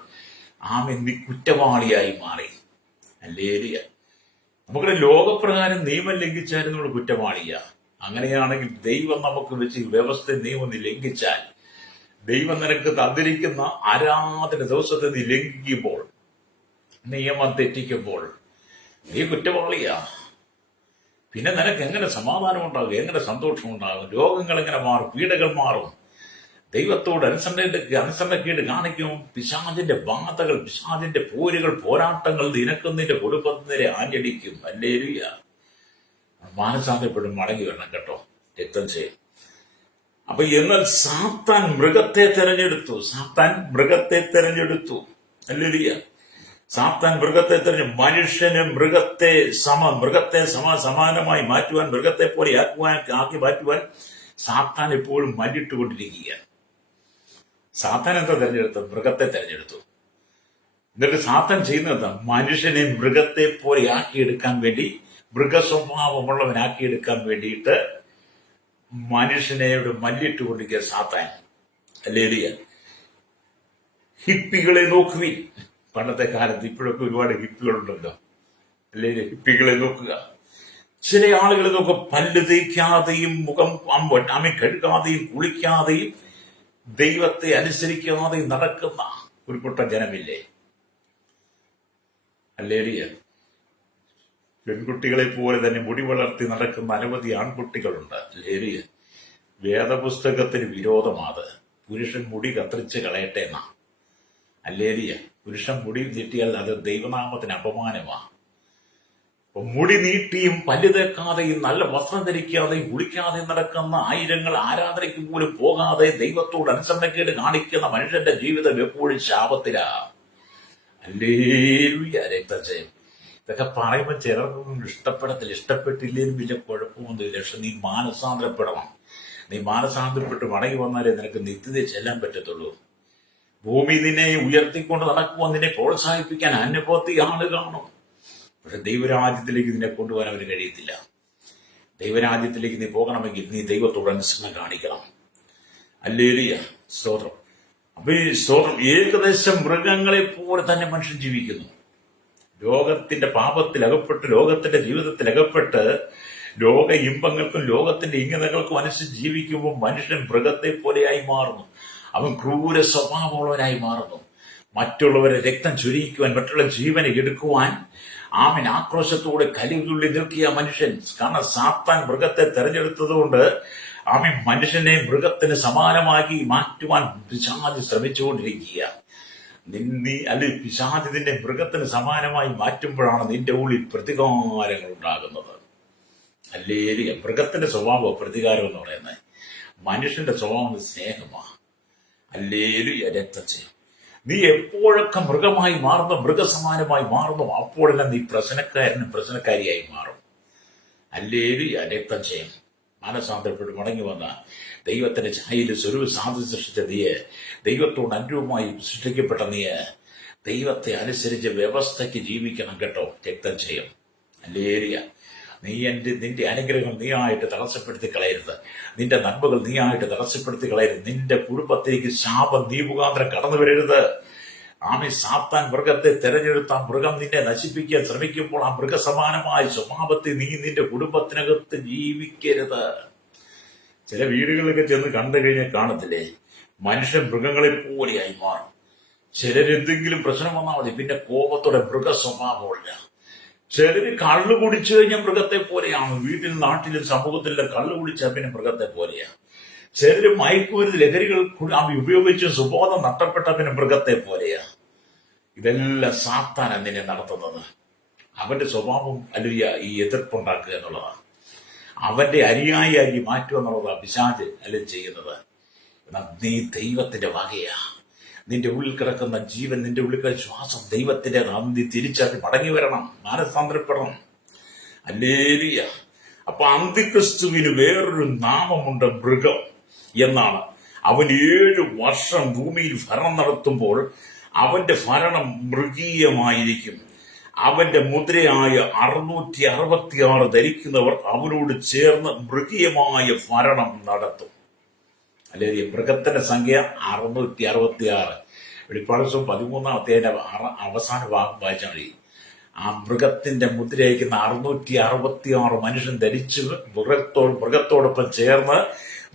നീ കുറ്റവാളിയായി മാറി. ഹല്ലേലൂയ. നമുക്കിടെ ലോകപ്രകാരം നിയമം ലംഘിച്ചാലും നമ്മൾ കുറ്റവാളിയാ. അങ്ങനെയാണെങ്കിൽ ദൈവം നമുക്ക് വെച്ച് വ്യവസ്ഥ നിയമം നീ ലംഘിച്ചാൽ, ദൈവം നിനക്ക് തന്നിരിക്കുന്ന ആരാധന ദിവസത്തെ നീ ലംഘിക്കുമ്പോൾ, നിയമം തെറ്റിക്കുമ്പോൾ നീ കുറ്റവാളിയാ. പിന്നെ നിനക്ക് എങ്ങനെ സമാധാനം ഉണ്ടാകും? എങ്ങനെ സന്തോഷം ഉണ്ടാകും? രോഗങ്ങൾ എങ്ങനെ മാറും? പീഡകൾ മാറും? ദൈവത്തോട് അനുസരണക്കേട് കാണിക്കും. പിശാചിന്റെ ബാധകൾ, പിശാചിന്റെ പോരുകൾ, പോരാട്ടങ്ങൾ നിനക്കും നിന്റെ കുടുംബത്തിനെ ആഞ്ഞടിക്കും. ഹല്ലേലൂയ. മാനസാന്തരപ്പെടും, മടങ്ങി വരണം കേട്ടോ, രക്തം ചെയ്യും. അപ്പൊ എന്നാൽ സാത്താൻ മൃഗത്തെ തെരഞ്ഞെടുത്തു. ഹല്ലേലൂയ. സാത്താൻ മൃഗത്തെ മനുഷ്യന് മൃഗത്തെ സമാനമായി മാറ്റുവാൻ, മൃഗത്തെ പോലെ ആക്കി മാറ്റുവാൻ സാത്താൻ എപ്പോഴും മല്ലിട്ടുകൊണ്ടിരിക്കുകയാണ്. സാത്താൻ എന്താ തെരഞ്ഞെടുത്തു? മൃഗത്തെ തെരഞ്ഞെടുത്തു. എന്നിട്ട് സാത്താൻ ചെയ്യുന്നത് മനുഷ്യനെ മൃഗത്തെ പോലെ ആക്കിയെടുക്കാൻ വേണ്ടി, മൃഗസ്വഭാവമുള്ളവനാക്കിയെടുക്കാൻ വേണ്ടിയിട്ട് മനുഷ്യനെ മല്ലിട്ടുകൊണ്ടിരിക്കുക സാത്താൻ. ഹല്ലേലൂയ. ഹിപ്പികളെ നോക്കുവിൻ. പണ്ടത്തെ കാലത്ത്, ഇപ്പോഴൊക്കെ ഒരുപാട് ഹിപ്പികളുണ്ടല്ലോ, അല്ലേ? ഹിപ്പികളെ നോക്കുക. ചില ആളുകളെ നോക്കുക, പല്ല് തേക്കാതെയും മുഖം കഴുകാതെയും കുളിക്കാതെയും ദൈവത്തെ അനുസരിക്കാതെയും നടക്കുന്ന ഒരു കൂട്ടം ജനമില്ലേ? ഹല്ലേലൂയ. പെൺകുട്ടികളെ പോലെ തന്നെ മുടി വളർത്തി നടക്കുന്ന അനവധി ആൺകുട്ടികളുണ്ട്. ഹല്ലേലൂയ. വേദപുസ്തകത്തിന് വിരോധമാത്. പുരുഷൻ മുടി കത്തിരിച്ച് കളയട്ടെ എന്നാ. ഹല്ലേലൂയ. പുരുഷൻ മുടി നീട്ടിയാൽ അത് ദൈവനാമത്തിന് അപമാനമാണ്. മുടി നീട്ടിയും പല്ല് തേക്കാതെയും നല്ല വസ്ത്രം ധരിക്കാതെയും കുളിക്കാതെയും നടക്കുന്ന ആയിരങ്ങൾ ആരാധനയ്ക്ക് പോലും പോകാതെ ദൈവത്തോട് അനുസരണക്കേട് കാണിക്കുന്ന മനുഷ്യന്റെ ജീവിതം എപ്പോഴും ശാപത്തിലാ. ഹല്ലേലൂയ. രക്തജയം. ഇതൊക്കെ പറയുമ്പോൾ ചിലർക്കൊന്നും ഇഷ്ടപ്പെട്ടില്ലേലും വലിയ കുഴപ്പമൊന്നുമില്ല. പക്ഷെ നീ മാനസാന്തരപ്പെടണം. നീ മാനസാന്തരപ്പെട്ട് മടങ്ങി വന്നാലേ നിനക്ക് നിത്യത ചെല്ലാൻ പറ്റത്തുള്ളൂ. ഭൂമി നിന്നെ ഉയർത്തിക്കൊണ്ട് നടക്കുവാൻ, നിന്നെ പ്രോത്സാഹിപ്പിക്കാൻ അനുഭവത്തിൽ ആള് കാണും. പക്ഷെ ദൈവരാജ്യത്തിലേക്ക് നിന്നെ കൊണ്ടുപോകാൻ അവന് കഴിയത്തില്ല. ദൈവരാജ്യത്തിലേക്ക് നീ പോകണമെങ്കിൽ നീ ദൈവത്തോട് അനുസരണം കാണിക്കണം. ഹല്ലേലൂയ. സ്തോത്രം. അപ്പൊ ഈ സ്തോത്രം, ഏകദേശം മൃഗങ്ങളെ പോലെ തന്നെ മനുഷ്യൻ ജീവിക്കുന്നു. ലോകത്തിന്റെ പാപത്തിൽ അകപ്പെട്ട്, ലോകത്തിന്റെ ജീവിതത്തിൽ അകപ്പെട്ട്, ലോക ഇമ്പങ്ങൾക്കും ലോകത്തിന്റെ ഇംഗിതകൾക്കും അനുസരിച്ച് ജീവിക്കുമ്പോൾ മനുഷ്യൻ മൃഗത്തെ പോലെയായി മാറുന്നു. അവൻ ക്രൂര സ്വഭാവമുള്ളവനായി മാറുന്നു. മറ്റുള്ളവരെ രക്തം ചൊരിയിക്കുവാൻ, മറ്റുള്ള ജീവനെ എടുക്കുവാൻ ആക്രോശത്തോടെ കലിതുള്ളി നിൽക്കിയ മനുഷ്യൻ. കാരണം സാത്താൻ മൃഗത്തെ തെരഞ്ഞെടുത്തതുകൊണ്ട് മനുഷ്യനെ മൃഗത്തിന് സമാനമാക്കി മാറ്റുവാൻ പിശാച് ശ്രമിച്ചുകൊണ്ടിരിക്കുക. പിശാച് നിന്നെ മൃഗത്തിന് സമാനമായി മാറ്റുമ്പോഴാണ് നിന്റെ ഉള്ളിൽ പ്രതികാരങ്ങൾ ഉണ്ടാകുന്നത്. ഹല്ലേലൂയ. മൃഗത്തിന്റെ സ്വഭാവം പ്രതികാരം എന്ന് പറയുന്നത്. മനുഷ്യന്റെ സ്വഭാവം സ്നേഹമാണ്. ഹല്ലേലൂയ. രക്തജയം. നീ എപ്പോഴൊക്കെ മൃഗമായി മാറുന്നു, മൃഗസമാനമായി മാറുന്നു, അപ്പോഴെല്ലാം നീ പ്രശ്നക്കാരനും പ്രശ്നക്കാരിയായി മാറും. ഹല്ലേലൂയ. രക്തജയം. മാനസാന്തരപ്പെട്ട് മടങ്ങി വന്ന ദൈവത്തിന്റെ ഛായയിൽ സ്വരൂപ സാധു സൃഷ്ടിച്ച നീയെ, ദൈവത്തോട് അനുരൂപമായി സൃഷ്ടിക്കപ്പെട്ട നീയെ, ദൈവത്തെ അനുസരിച്ച് വ്യവസ്ഥയ്ക്ക് ജീവിക്കണം കേട്ടോ. രക്തം ചെയ്യും. അല്ലേരിയ. നിന്റെ അനുഗ്രഹങ്ങൾ നീയായിട്ട് തടസ്സപ്പെടുത്തി കളയരുത്. നിന്റെ നന്മകൾ നീയായിട്ട് തടസ്സപ്പെടുത്തി കളയരുത്. നിന്റെ കുടുംബത്തേക്ക് ശാപം നീ മുഖാന്തരം കടന്നു വരരുത്. സാത്താൻ മൃഗത്തെ തെരഞ്ഞെടുത്ത ആ മൃഗം നിന്നെ നശിപ്പിക്കാൻ ശ്രമിക്കുമ്പോൾ ആ മൃഗസമാനമായ സ്വഭാവത്തെ നീ നിന്റെ കുടുംബത്തിനകത്ത് ജീവിക്കരുത്. ചില വീടുകളിലൊക്കെ ചെന്ന് കണ്ടു കഴിഞ്ഞാൽ കാണത്തില്ലേ, മനുഷ്യൻ മൃഗങ്ങളെ പോലെയായി മാറും. ചിലരെന്തെങ്കിലും പ്രശ്നം വന്നാൽ മതി, പിന്നെ കോപത്തോടെ മൃഗ സ്വഭാവമില്ല. ചിലര് കള്ളു കുടിച്ചു കഴിഞ്ഞാൽ മൃഗത്തെ പോലെയാണ്. വീട്ടിൽ നാട്ടിലും സമൂഹത്തിലും കള്ളു കുടിച്ചാൽ പിന്നെ മൃഗത്തെ പോലെയാണ്. ചിലര് മയക്കുമരുന്ന് ലഹരികൾ ഉപയോഗിച്ച് സുബോധം നഷ്ടപ്പെട്ട പിന്നെ മൃഗത്തെ പോലെയാണ്. ഇതെല്ലാം സാത്താൻ നിന്നെ നടത്തുന്നത്. അവന്റെ സ്വഭാവം അല്ലിയ ഈ എതിർപ്പുണ്ടാക്കുക എന്നുള്ളതാണ്. അവന്റെ അനുയായി മാറ്റുക എന്നുള്ളതാണ് പിശാച് അല്ലെ ചെയ്യുന്നത്. എന്നാൽ നീ ദൈവത്തിന്റെ വകയാ. നിന്റെ ഉള്ളിൽ കിടക്കുന്ന ജീവൻ, നിന്റെ ഉള്ളിൽ കിടക്കുന്ന ശ്വാസം ദൈവത്തിന്റെ നീ തിരിച്ചറിഞ്ഞ് മടങ്ങി വരണം, മാനസാന്തരപ്പെടണം. ഹല്ലേലൂയ. അപ്പൊ അന്തിക്രിസ്തുവിന് വേറൊരു നാമമുണ്ട്, മൃഗം എന്നാണ്. അവൻ 7 വർഷം ഭൂമിയിൽ ഭരണം നടത്തുമ്പോൾ അവന്റെ ഭരണം മൃഗീയമായിരിക്കും. അവന്റെ മുദ്രയായ 666 ധരിക്കുന്നവർ അവനോട് ചേർന്ന് മൃഗീയമായ ഭരണം നടത്തും. അല്ലെങ്കിൽ മൃഗത്തിന്റെ സംഖ്യ 666. വെളിപ്പാട് 13 അവസാന ഭാഗം വായിച്ചാൽ മതി. ആ മൃഗത്തിന്റെ മുദ്രയക്കുന്ന 666 മനുഷ്യൻ ധരിച്ച് മൃഗത്തോടൊപ്പം ചേർന്ന്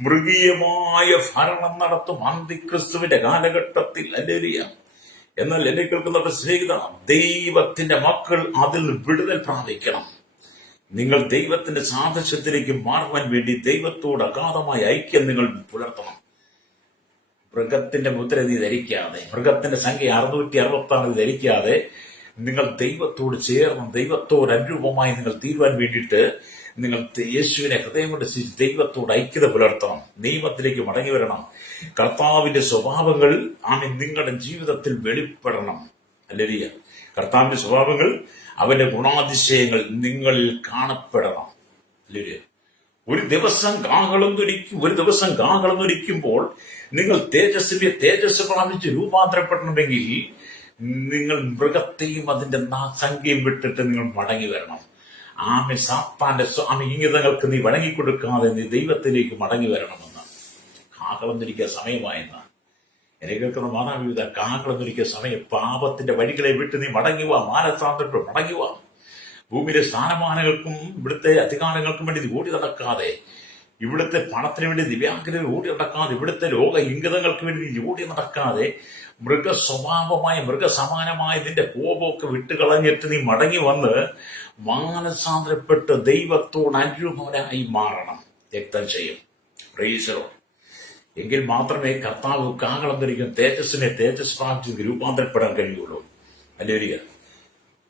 മൃഗീയമായ ഭരണം നടത്തും അന്തിക്രിസ്തുവിന്റെ കാലഘട്ടത്തിൽ. ഹല്ലേലൂയ. എന്നാൽ എന്നെ കേൾക്കുന്ന സ്നേഹിത, ദൈവത്തിന്റെ മക്കൾ അതിൽ നിന്ന് വിടുതൽ പ്രാപിക്കണം. നിങ്ങൾ ദൈവത്തിന്റെ സാദൃശ്യത്തിലേക്ക് മാറുവാൻ വേണ്ടി ദൈവത്തോട് അഗാധമായ ഐക്യം നിങ്ങൾ പുലർത്തണം. മൃഗത്തിന്റെ മുദ്ര നീ ധരിക്കാതെ, മൃഗത്തിന്റെ സംഖ്യ 666 ധരിക്കാതെ നിങ്ങൾ ദൈവത്തോട് ചേർന്ന് ദൈവത്തോട് അനുരൂപമായി നിങ്ങൾ തീരുവാൻ വേണ്ടിയിട്ട് നിങ്ങൾ യേശുവിനെ ഹൃദയം കൊണ്ട് ദൈവത്തോട് ഐക്യത പുലർത്തണം. നിയമത്തിലേക്ക് മടങ്ങി വരണം. കർത്താവിന്റെ സ്വഭാവങ്ങൾ നിങ്ങളുടെ ജീവിതത്തിൽ വെളിപ്പെടണം. ഹല്ലേലൂയ. കർത്താവിന്റെ സ്വഭാവങ്ങൾ, അവന്റെ ഗുണാതിശയങ്ങൾ നിങ്ങളിൽ കാണപ്പെടണം. ഹല്ലേലൂയ. ഒരു ദിവസം കാഹളം ധരിക്കുമ്പോൾ നിങ്ങൾ തേജസ് പ്രാപിച്ച് രൂപാന്തരപ്പെടണമെങ്കിൽ നിങ്ങൾ മൃഗത്തെയും അതിന്റെ സംഖ്യയും വിട്ടിട്ട് നിങ്ങൾ മടങ്ങി വരണം. സാത്താന്റെ ഇംഗിതങ്ങൾക്ക് നീ വഴങ്ങിക്കൊടുക്കാതെ നീ ദൈവത്തിലേക്ക് മടങ്ങി വരണമെന്ന്. കാഹളം ധരിക്കാൻ സമയമായെന്ന് എന്നെ കേൾക്കുന്ന മാതാപിതാ, കാഹളം ധരിക്കാൻ സമയം. പാപത്തിന്റെ വഴികളെ വിട്ട് നീ മടങ്ങുക, മാനസാന്തരപ്പെട്ട് മടങ്ങുക. ഭൂമിയിലെ സ്ഥാനമാനങ്ങൾക്കും ഇവിടുത്തെ അധികാരങ്ങൾക്കും വേണ്ടി നീ ഓടി നടക്കാതെ, ഇവിടുത്തെ പണത്തിന് വേണ്ടി ദിവ്യാഗ്രഹം ഓടി നടക്കാതെ, ഇവിടുത്തെ ലോക ഇംഗിതങ്ങൾക്ക് വേണ്ടി നീ ഓടി നടക്കാതെ, മൃഗസമാനമായ നിന്റെ കോപമൊക്കെ വിട്ടുകളഞ്ഞിട്ട് നീ മടങ്ങി വന്ന് മാനസാന്തരപ്പെട്ട് ദൈവത്തോട് അനുരൂപനായി മാറണം. രക്തം ചെയ്യും. Praise the Lord. എങ്കിൽ മാത്രമേ കർത്താവ് കാഹളം ധരിക്കും തേജസ് പ്രാപിച്ച് രൂപാന്തരപ്പെടാൻ കഴിയുള്ളൂ. ഹല്ലേലൂയ.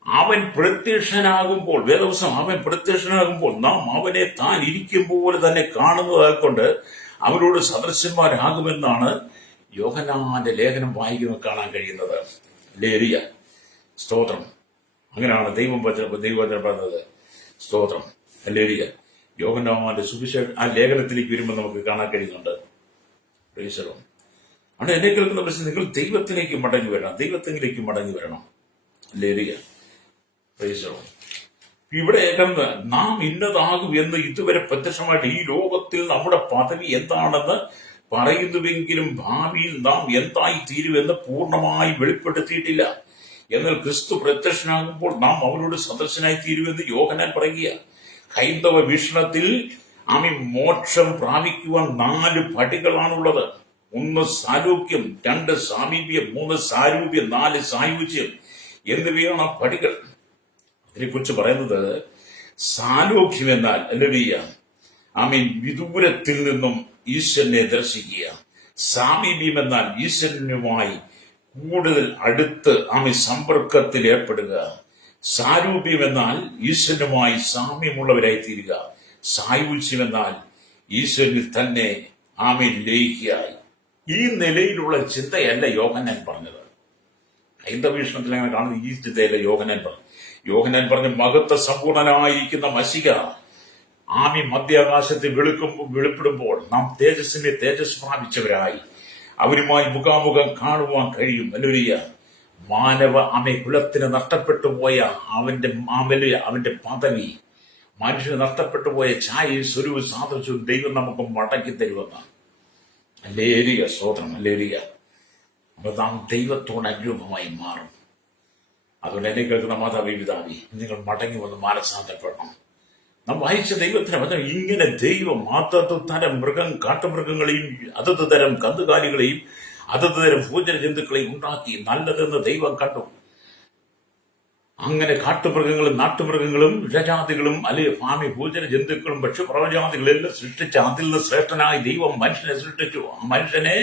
അവൻ പ്രത്യക്ഷനാകുമ്പോൾ, വേദവസം അവൻ പ്രത്യക്ഷനാകുമ്പോൾ നാം അവനെ താൻ ഇരിക്കും പോലെ തന്നെ കാണുന്നതായിക്കൊണ്ട് അവരോട് സദൃശന്മാരാകുമെന്നാണ് യോഹന്നാന്റെ ലേഖനം വായിക്കുന്നത് കാണാൻ കഴിയുന്നത്. ഹല്ലേലൂയ. സ്തോത്രം. അങ്ങനെയാണ് ദൈവം പറഞ്ഞത്. സ്തോത്രം. ഹല്ലേലൂയ. യോഹന്നാന്റെ സുവിശേഷ ആ ലേഖനത്തിലേക്ക് വരുമ്പോൾ നമുക്ക് കാണാൻ കഴിയുന്നുണ്ട്. Praise the Lord. അവിടെ എന്നെ കേൾക്കുന്ന പ്രശ്നം, നിങ്ങൾ ദൈവത്തിലേക്ക് മടങ്ങി വരണം. ഹല്ലേലൂയ. Praise the Lord. ഇവിടെ നാം ഇന്നതാകും എന്ന് ഇതുവരെ പ്രത്യക്ഷമായിട്ട് ഈ ലോകത്തിൽ നമ്മുടെ പദവി എന്താണെന്ന് പറയുന്നുവെങ്കിലും ഭാവിയിൽ നാം എന്തായി തീരുമെന്ന് പൂർണ്ണമായി വെളിപ്പെടുത്തിയിട്ടില്ല. എന്നാൽ ക്രിസ്തു പ്രത്യക്ഷനാകുമ്പോൾ നാം അവനോട് സദൃശനായി തീരുമെന്ന് യോഹന്നാൻ പറയുക. ഹൈന്ദവ വീക്ഷണത്തിൽ മോക്ഷം പ്രാപിക്കുവാൻ 4 പടികളാണുള്ളത്. 1 സാരൂപ്യം, 2 സാമീപ്യം, 3 സാരൂപ്യം, 4 സായുജ്യം എന്നിവയാണ് ആ പടികൾ. അതിനെക്കുറിച്ച് പറയുന്നത് സാലോക്യം എന്നാൽ ഹല്ലേലൂയ വിദൂരത്തിൽ നിന്നും ഈശ്വരനെ ദർശിക്കുക. സാമീപ്യം എന്നാൽ ഈശ്വരനുമായി കൂടുതൽ അടുത്ത് സമ്പർക്കത്തിൽ ഏർപ്പെടുക. സാരൂപ്യം എന്നാൽ ഈശ്വരനുമായി സാമ്യമുള്ളവരായി തീരുക. സായുജ്യം എന്നാൽ ഈശ്വരനിൽ തന്നെ ലയിക്കുക. ഈ നിലയിലുള്ള ചിന്തയല്ല യോഹന്നാൻ പറഞ്ഞത്. ഹൈന്ദവ വീക്ഷണത്തിൽ അങ്ങനെ കാണുന്ന ഈ ചിന്തയല്ല യോഹന്നാൻ പറഞ്ഞു. യോഹന്നാൻ പറഞ്ഞ മഹത്വ സമ്പൂർണനായിരിക്കുന്ന മശിഹ ആമി മധ്യാകാശത്തിൽ വെളിപ്പെടുമ്പോൾ നാം തേജസ്സിനെ തേജസ് പ്രാപിച്ചവരായി അവരുമായി മുഖാമുഖം കാണുവാൻ കഴിയും. ഹല്ലേലൂയ. മാനവ കുലത്തിന് നഷ്ടപ്പെട്ടു പോയ അവന്റെ പദവി, മനുഷ്യന് നഷ്ടപ്പെട്ടു പോയ ഛായയും സ്വരൂപവും സാദൃശ്യവും ദൈവം നമുക്ക് മടക്കി തരുമെന്ന്. ഹല്ലേലൂയ. സ്തോത്രം. ഹല്ലേലൂയ. അപ്പോൾ നാം ദൈവത്തോട് അനുരൂപമായി മാറും. അതുകൊണ്ട് എന്നെ കേൾക്കുന്ന മാതാവി പിതാവി, നിങ്ങൾ മടങ്ങി വന്ന് മാനസാന്തരപ്പെടണം. നാം വായിച്ച ദൈവത്തിന് വചനം ഇങ്ങനെ ദൈവം അതത് തരം കാട്ടുമൃഗങ്ങളെയും അതത് തരം കന്നുകാലികളെയും അതത് തരം ഭൂചര ജന്തുക്കളെയും ഉണ്ടാക്കി നല്ലതെന്ന് ദൈവം കണ്ടു. അങ്ങനെ കാട്ടുമൃഗങ്ങളും നാട്ടുമൃഗങ്ങളും ഇഴജാതികളും അല്ലെങ്കിൽ ഭൂചര ജന്തുക്കളും പക്ഷിപ്രവജാതികളെല്ലാം സൃഷ്ടിച്ച അതിൽ നിന്ന് ശ്രേഷ്ഠനായി ദൈവം മനുഷ്യനെ സൃഷ്ടിച്ചു. ആ മനുഷ്യനെ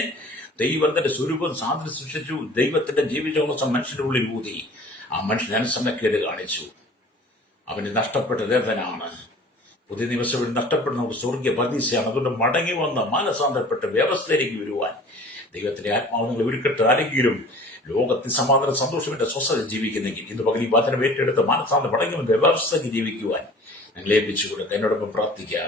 ദൈവം തന്റെ സ്വരൂപം സാധനം സൃഷ്ടിച്ചു. ദൈവത്തിന്റെ ജീവിതോത്സവം മനുഷ്യന്റെ ഉള്ളിൽ ഊതി. ആ മനുഷ്യൻ അനുസരണക്കേട് കാണിച്ചു. അവന് നഷ്ടപ്പെട്ടത് ഏതനാണ്. പുതിയ നിയമസഭയിൽ നഷ്ടപ്പെടുന്ന ഒരു സ്വർഗീയ പരീക്ഷയാണ്. അതുകൊണ്ട് മടങ്ങി വന്ന് മാനസാന്തരപ്പെട്ട വ്യവസ്ഥയിലേക്ക് വരുവാൻ ദൈവത്തിന്റെ ആത്മാവ് നിങ്ങൾ ഒരുക്കട്ട്. ആരെങ്കിലും ലോകത്തിൽ സമാധാന സന്തോഷത്തിന്റെ സ്വസ്ഥത ജീവിക്കുന്നെങ്കിൽ ഇന്ന് പകൽ ഈ വചനം ഏറ്റെടുത്ത് മാനസാന്തരം മടങ്ങി വന്ന് വ്യവസ്ഥയ്ക്ക് ജീവിക്കുവാൻ ഞങ്ങൾ ഏൽപ്പിച്ചു കൊടുക്കുക. എന്നോടൊപ്പം പ്രാർത്ഥിക്കുക.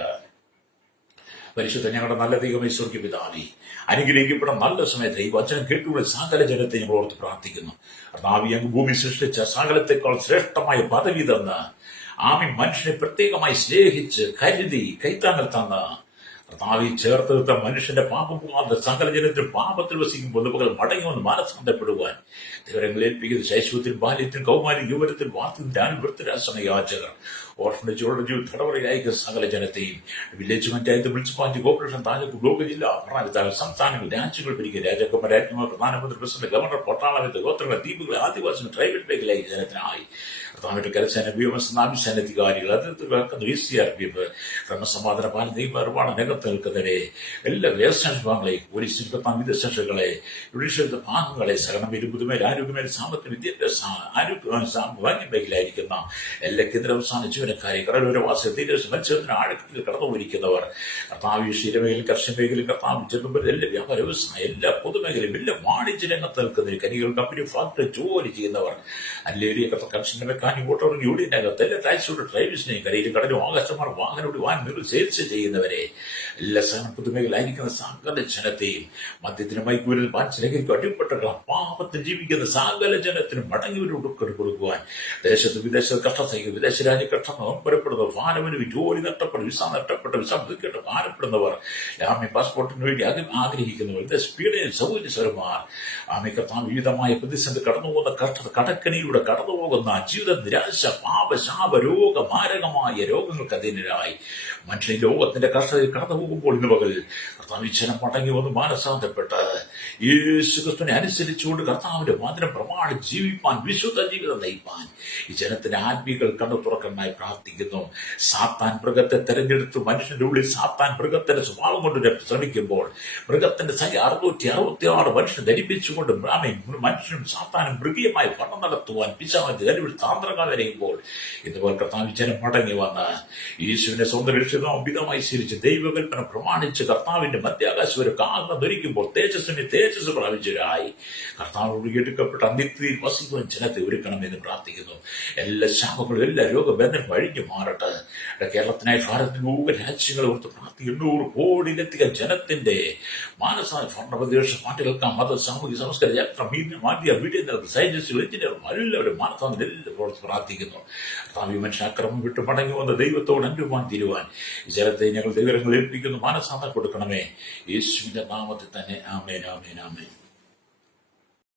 പരിശുദ്ധ ഞങ്ങളുടെ നല്ല ദൈവമേ, സ്വർഗീയ പിതാവേ, അനുഗ്രഹിക്കപ്പെട്ട നല്ല സമയത്ത് ഈ വചനം കേട്ടുള്ള സകല ജനത്തെ ഞങ്ങൾ ഓർത്ത് പ്രാർത്ഥിക്കുന്നു. കർത്താവേ, അങ്ങ് ഭൂമി സൃഷ്ടിച്ച സകലത്തെക്കാൾ ശ്രേഷ്ഠമായ പദവി തന്ന് മനുഷ്യനെ പ്രത്യേകമായി സ്നേഹിച്ച് കരുതി കൈത്താങ്ങൽ തന്ന് കർത്താവെ ചേർത്ത് മനുഷ്യന്റെ പാപം സകല ജനത്തിനും പാപത്തിൽ വസിക്കുമ്പോൾ മകൾ മടങ്ങി വന്ന് മാനസാന്തരപ്പെടുവാൻ ദൈവങ്ങളെ ഏൽപ്പിക്കുന്ന ശൈശവത്തിനും ബാല്യത്തിനും കൗമാരും യുവനത്തിനും വാർത്തത്തിന്റെ അനുവൃത്തരാസന യാചകർ ഓർഫനേജുകളുടെ ജീവിത തടവറയിലായിരിക്കുന്ന സകല ജനത്തെയും village panchayat municipality corporation taluk block ജില്ല ഭരണാധികാരികൾ സംസ്ഥാനങ്ങൾ രാജ്യങ്ങൾ ഭരിക്കുന്ന രാജാക്കന്മാർ രാജ്യമാർ പ്രധാനമന്ത്രി പ്രസിഡന്റ് ഗവർണർ പട്ടാളത്തെ ഗോത്രങ്ങളെ ദ്വീപുകളെ ആദിവാസികൾ ട്രൈബൽ മേഖലയായി ജനത്തിനായി പ്രധാനമായിട്ട് കരസേന വ്യോമ നാവികസേന അധികാരികൾ അതിർത്തി ECRPF ക്രമസമാധാന പാലന നിർമ്മാണ രംഗത്ത് നിൽക്കുന്നവരെ എല്ലാ വ്യവസായ വിഭാഗങ്ങളെയും പോലീസ് വിവിധ സ്റ്റേഷനുകളെ ജുഡീഷ്യൽ ഭാഗങ്ങളെ സഹകരണം ഇരുപതുമേൽ ആരോഗ്യമേൽ സാമ്പത്തിക വിദ്യാഭ്യാസ ആരോഗ്യ മേഖലയായിരിക്കുന്ന എല്ലാ കേന്ദ്ര സംസ്ഥാന ജീവനക്കാരെ കടലോരവാസ തീരദേശ മത്സ്യബന്ധന ആഴത്തിൽ കടന്നുപോയിരിക്കുന്നവർ കർത്താവ് ക്ഷീരമേഖലയിൽ കർഷക മേഖലയിൽ കർത്താവ് ചെറുപ്പം എല്ലാ വ്യാപാര വ്യവസായ എല്ലാ പൊതുമേഖലയും എല്ലാ വാണിജ്യ രംഗത്ത് നിൽക്കുന്നവർ കരികൾ കമ്പനി ഫാക്ടറി ജോലി ചെയ്യുന്നവർ അല്ലേരിയ കർഷകരുടെ ഓട്ടോ യൂണിയനകത്ത് എല്ലാ ടാക്സിയുടെ ഡ്രൈവേഴ്സിനെയും കരയിലും കടലും ആകാശമാർ വാഹനോട് വാഹനങ്ങൾ സെയിൽസ് ചെയ്യുന്നവരെ എല്ലാ സഹന പൊതുമേഖലയായിരിക്കുന്ന സകല ജനത്തെയും മദ്യത്തിന് മയക്കുമരുന്ന് പാൻസിലേക്കും അടിപ്പെട്ട പാപത്തിൽ ജീവിക്കുന്ന സകല ജനത്തിനും മടങ്ങിവരോട് കൊടുക്കുവാൻ ദേശത്ത് വിദേശത്ത് കഷ്ടം സഹിക്കും വിദേശ രാജ്യ കഷ്ടം പുറപ്പെടുന്നവർ ഭാരവന് ജോലി നഷ്ടപ്പെട്ട വിസ നഷ്ടപ്പെട്ട വിസ പുതുക്കേണ്ട ഭാരപ്പെടുന്നവർ പാസ്പോർട്ടിന് വേണ്ടി ആഗ്രഹിക്കുന്നവർ വിദേശ സൗകര്യസ്വരമാർ കർത്താവ് വിവിധമായ പ്രതിസന്ധി കടന്നുപോകുന്ന കടക്കണിയിലൂടെ കടന്നുപോകുന്ന ജീവിത നിരാശ പാപശാപ രോഗ മാരകമായ രോഗങ്ങൾക്ക് അധീനരായി മനുഷ്യൻ ലോകത്തിന്റെ കഷ്ടതയിൽ കടന്നു പോകുമ്പോൾ ഇന്ന് പകൽ കർത്താവ് ജനം മടങ്ങി വന്ന് മാനസാന്തരപ്പെട്ട് യേശുക്രിസ്തുവിനെ അനുസരിച്ചുകൊണ്ട് കർത്താവിന്റെ വചനം പ്രമാണം ജീവിപ്പാൻ വിശുദ്ധ ജീവിതം നയിപ്പാൻ ഈ ജനത്തിന്റെ ആത്മീകൾ കണ്ടു തുറക്കാനായി പ്രാർത്ഥിക്കുന്നു. സാത്താൻ മൃഗത്തെ തെരഞ്ഞെടുത്ത് മനുഷ്യന്റെ ഉള്ളിൽ സാത്താൻ മൃഗത്തിന്റെ സ്വഭാവം കൊണ്ട് ശ്രമിക്കുമ്പോൾ മൃഗത്തിന്റെ 666 മനുഷ്യനെ ധരിപ്പിച്ചുകൊണ്ട് മനുഷ്യനും സാത്താനും മൃഗീയമായ ഭരണം നടത്തുവാൻ പിശാച് താന്ത്രങ്ങൾ വരയുമ്പോൾ ഇതുപോലെ കർത്താവ് ജനം മടങ്ങി വന്ന് യേശുവിനെ സ്വന്തം രക്ഷിതാവിധമായി സ്വീകരിച്ച് ദൈവകൽപ്പന പ്രമാണിച്ച് കർത്താവിന്റെ മധ്യാകാശം ഒരു കാഹളം ധരിക്കുമ്പോൾ തേജസ് പ്രാപിച്ചവരായി കർത്താവോട് എടുക്കപ്പെട്ട നിത്യയിൽ വസിക്കുവാൻ ജനത്തെ ഒരുക്കണമെന്ന് പ്രാർത്ഥിക്കുന്നു. എല്ലാ ശാപങ്ങളും എല്ലാ രോഗബന്ധനും അഴിഞ്ഞു മാറട്ടെ. കേരളത്തിനായി ഭാരതത്തിന് 3 രാജ്യങ്ങളെ ഓർത്ത് പ്രാർത്ഥിക്കും. 800 കോടിയിലെത്തിയ ജനത്തിന്റെ ഭരണപ്രദേശ പാർട്ടികൾക്ക് മത സാമൂഹിക സംസ്കാര യാത്ര മാധ്യ മീഡിയ സയന്റിസ്റ്റുകൾ എഞ്ചിനീയർമാർ എല്ലാവരും മാനസാന്തരം എല്ലാം പ്രാർത്ഥിക്കുന്നു. മനുഷ്യ അക്രമം വിട്ട് മടങ്ങി വന്ന ദൈവത്തോട് അനുഭവം തീരുവാൻ ഈ ജനത്തെ ഞങ്ങൾ ദൈവങ്ങൾ ഏൽപ്പിക്കുന്നു. മാനസാന്തരം കൊടുക്കണമേ യേശുവിന്റെ നാമത്തിൽ തന്നെ. ആമേൻ ആമേൻ ആമേൻ.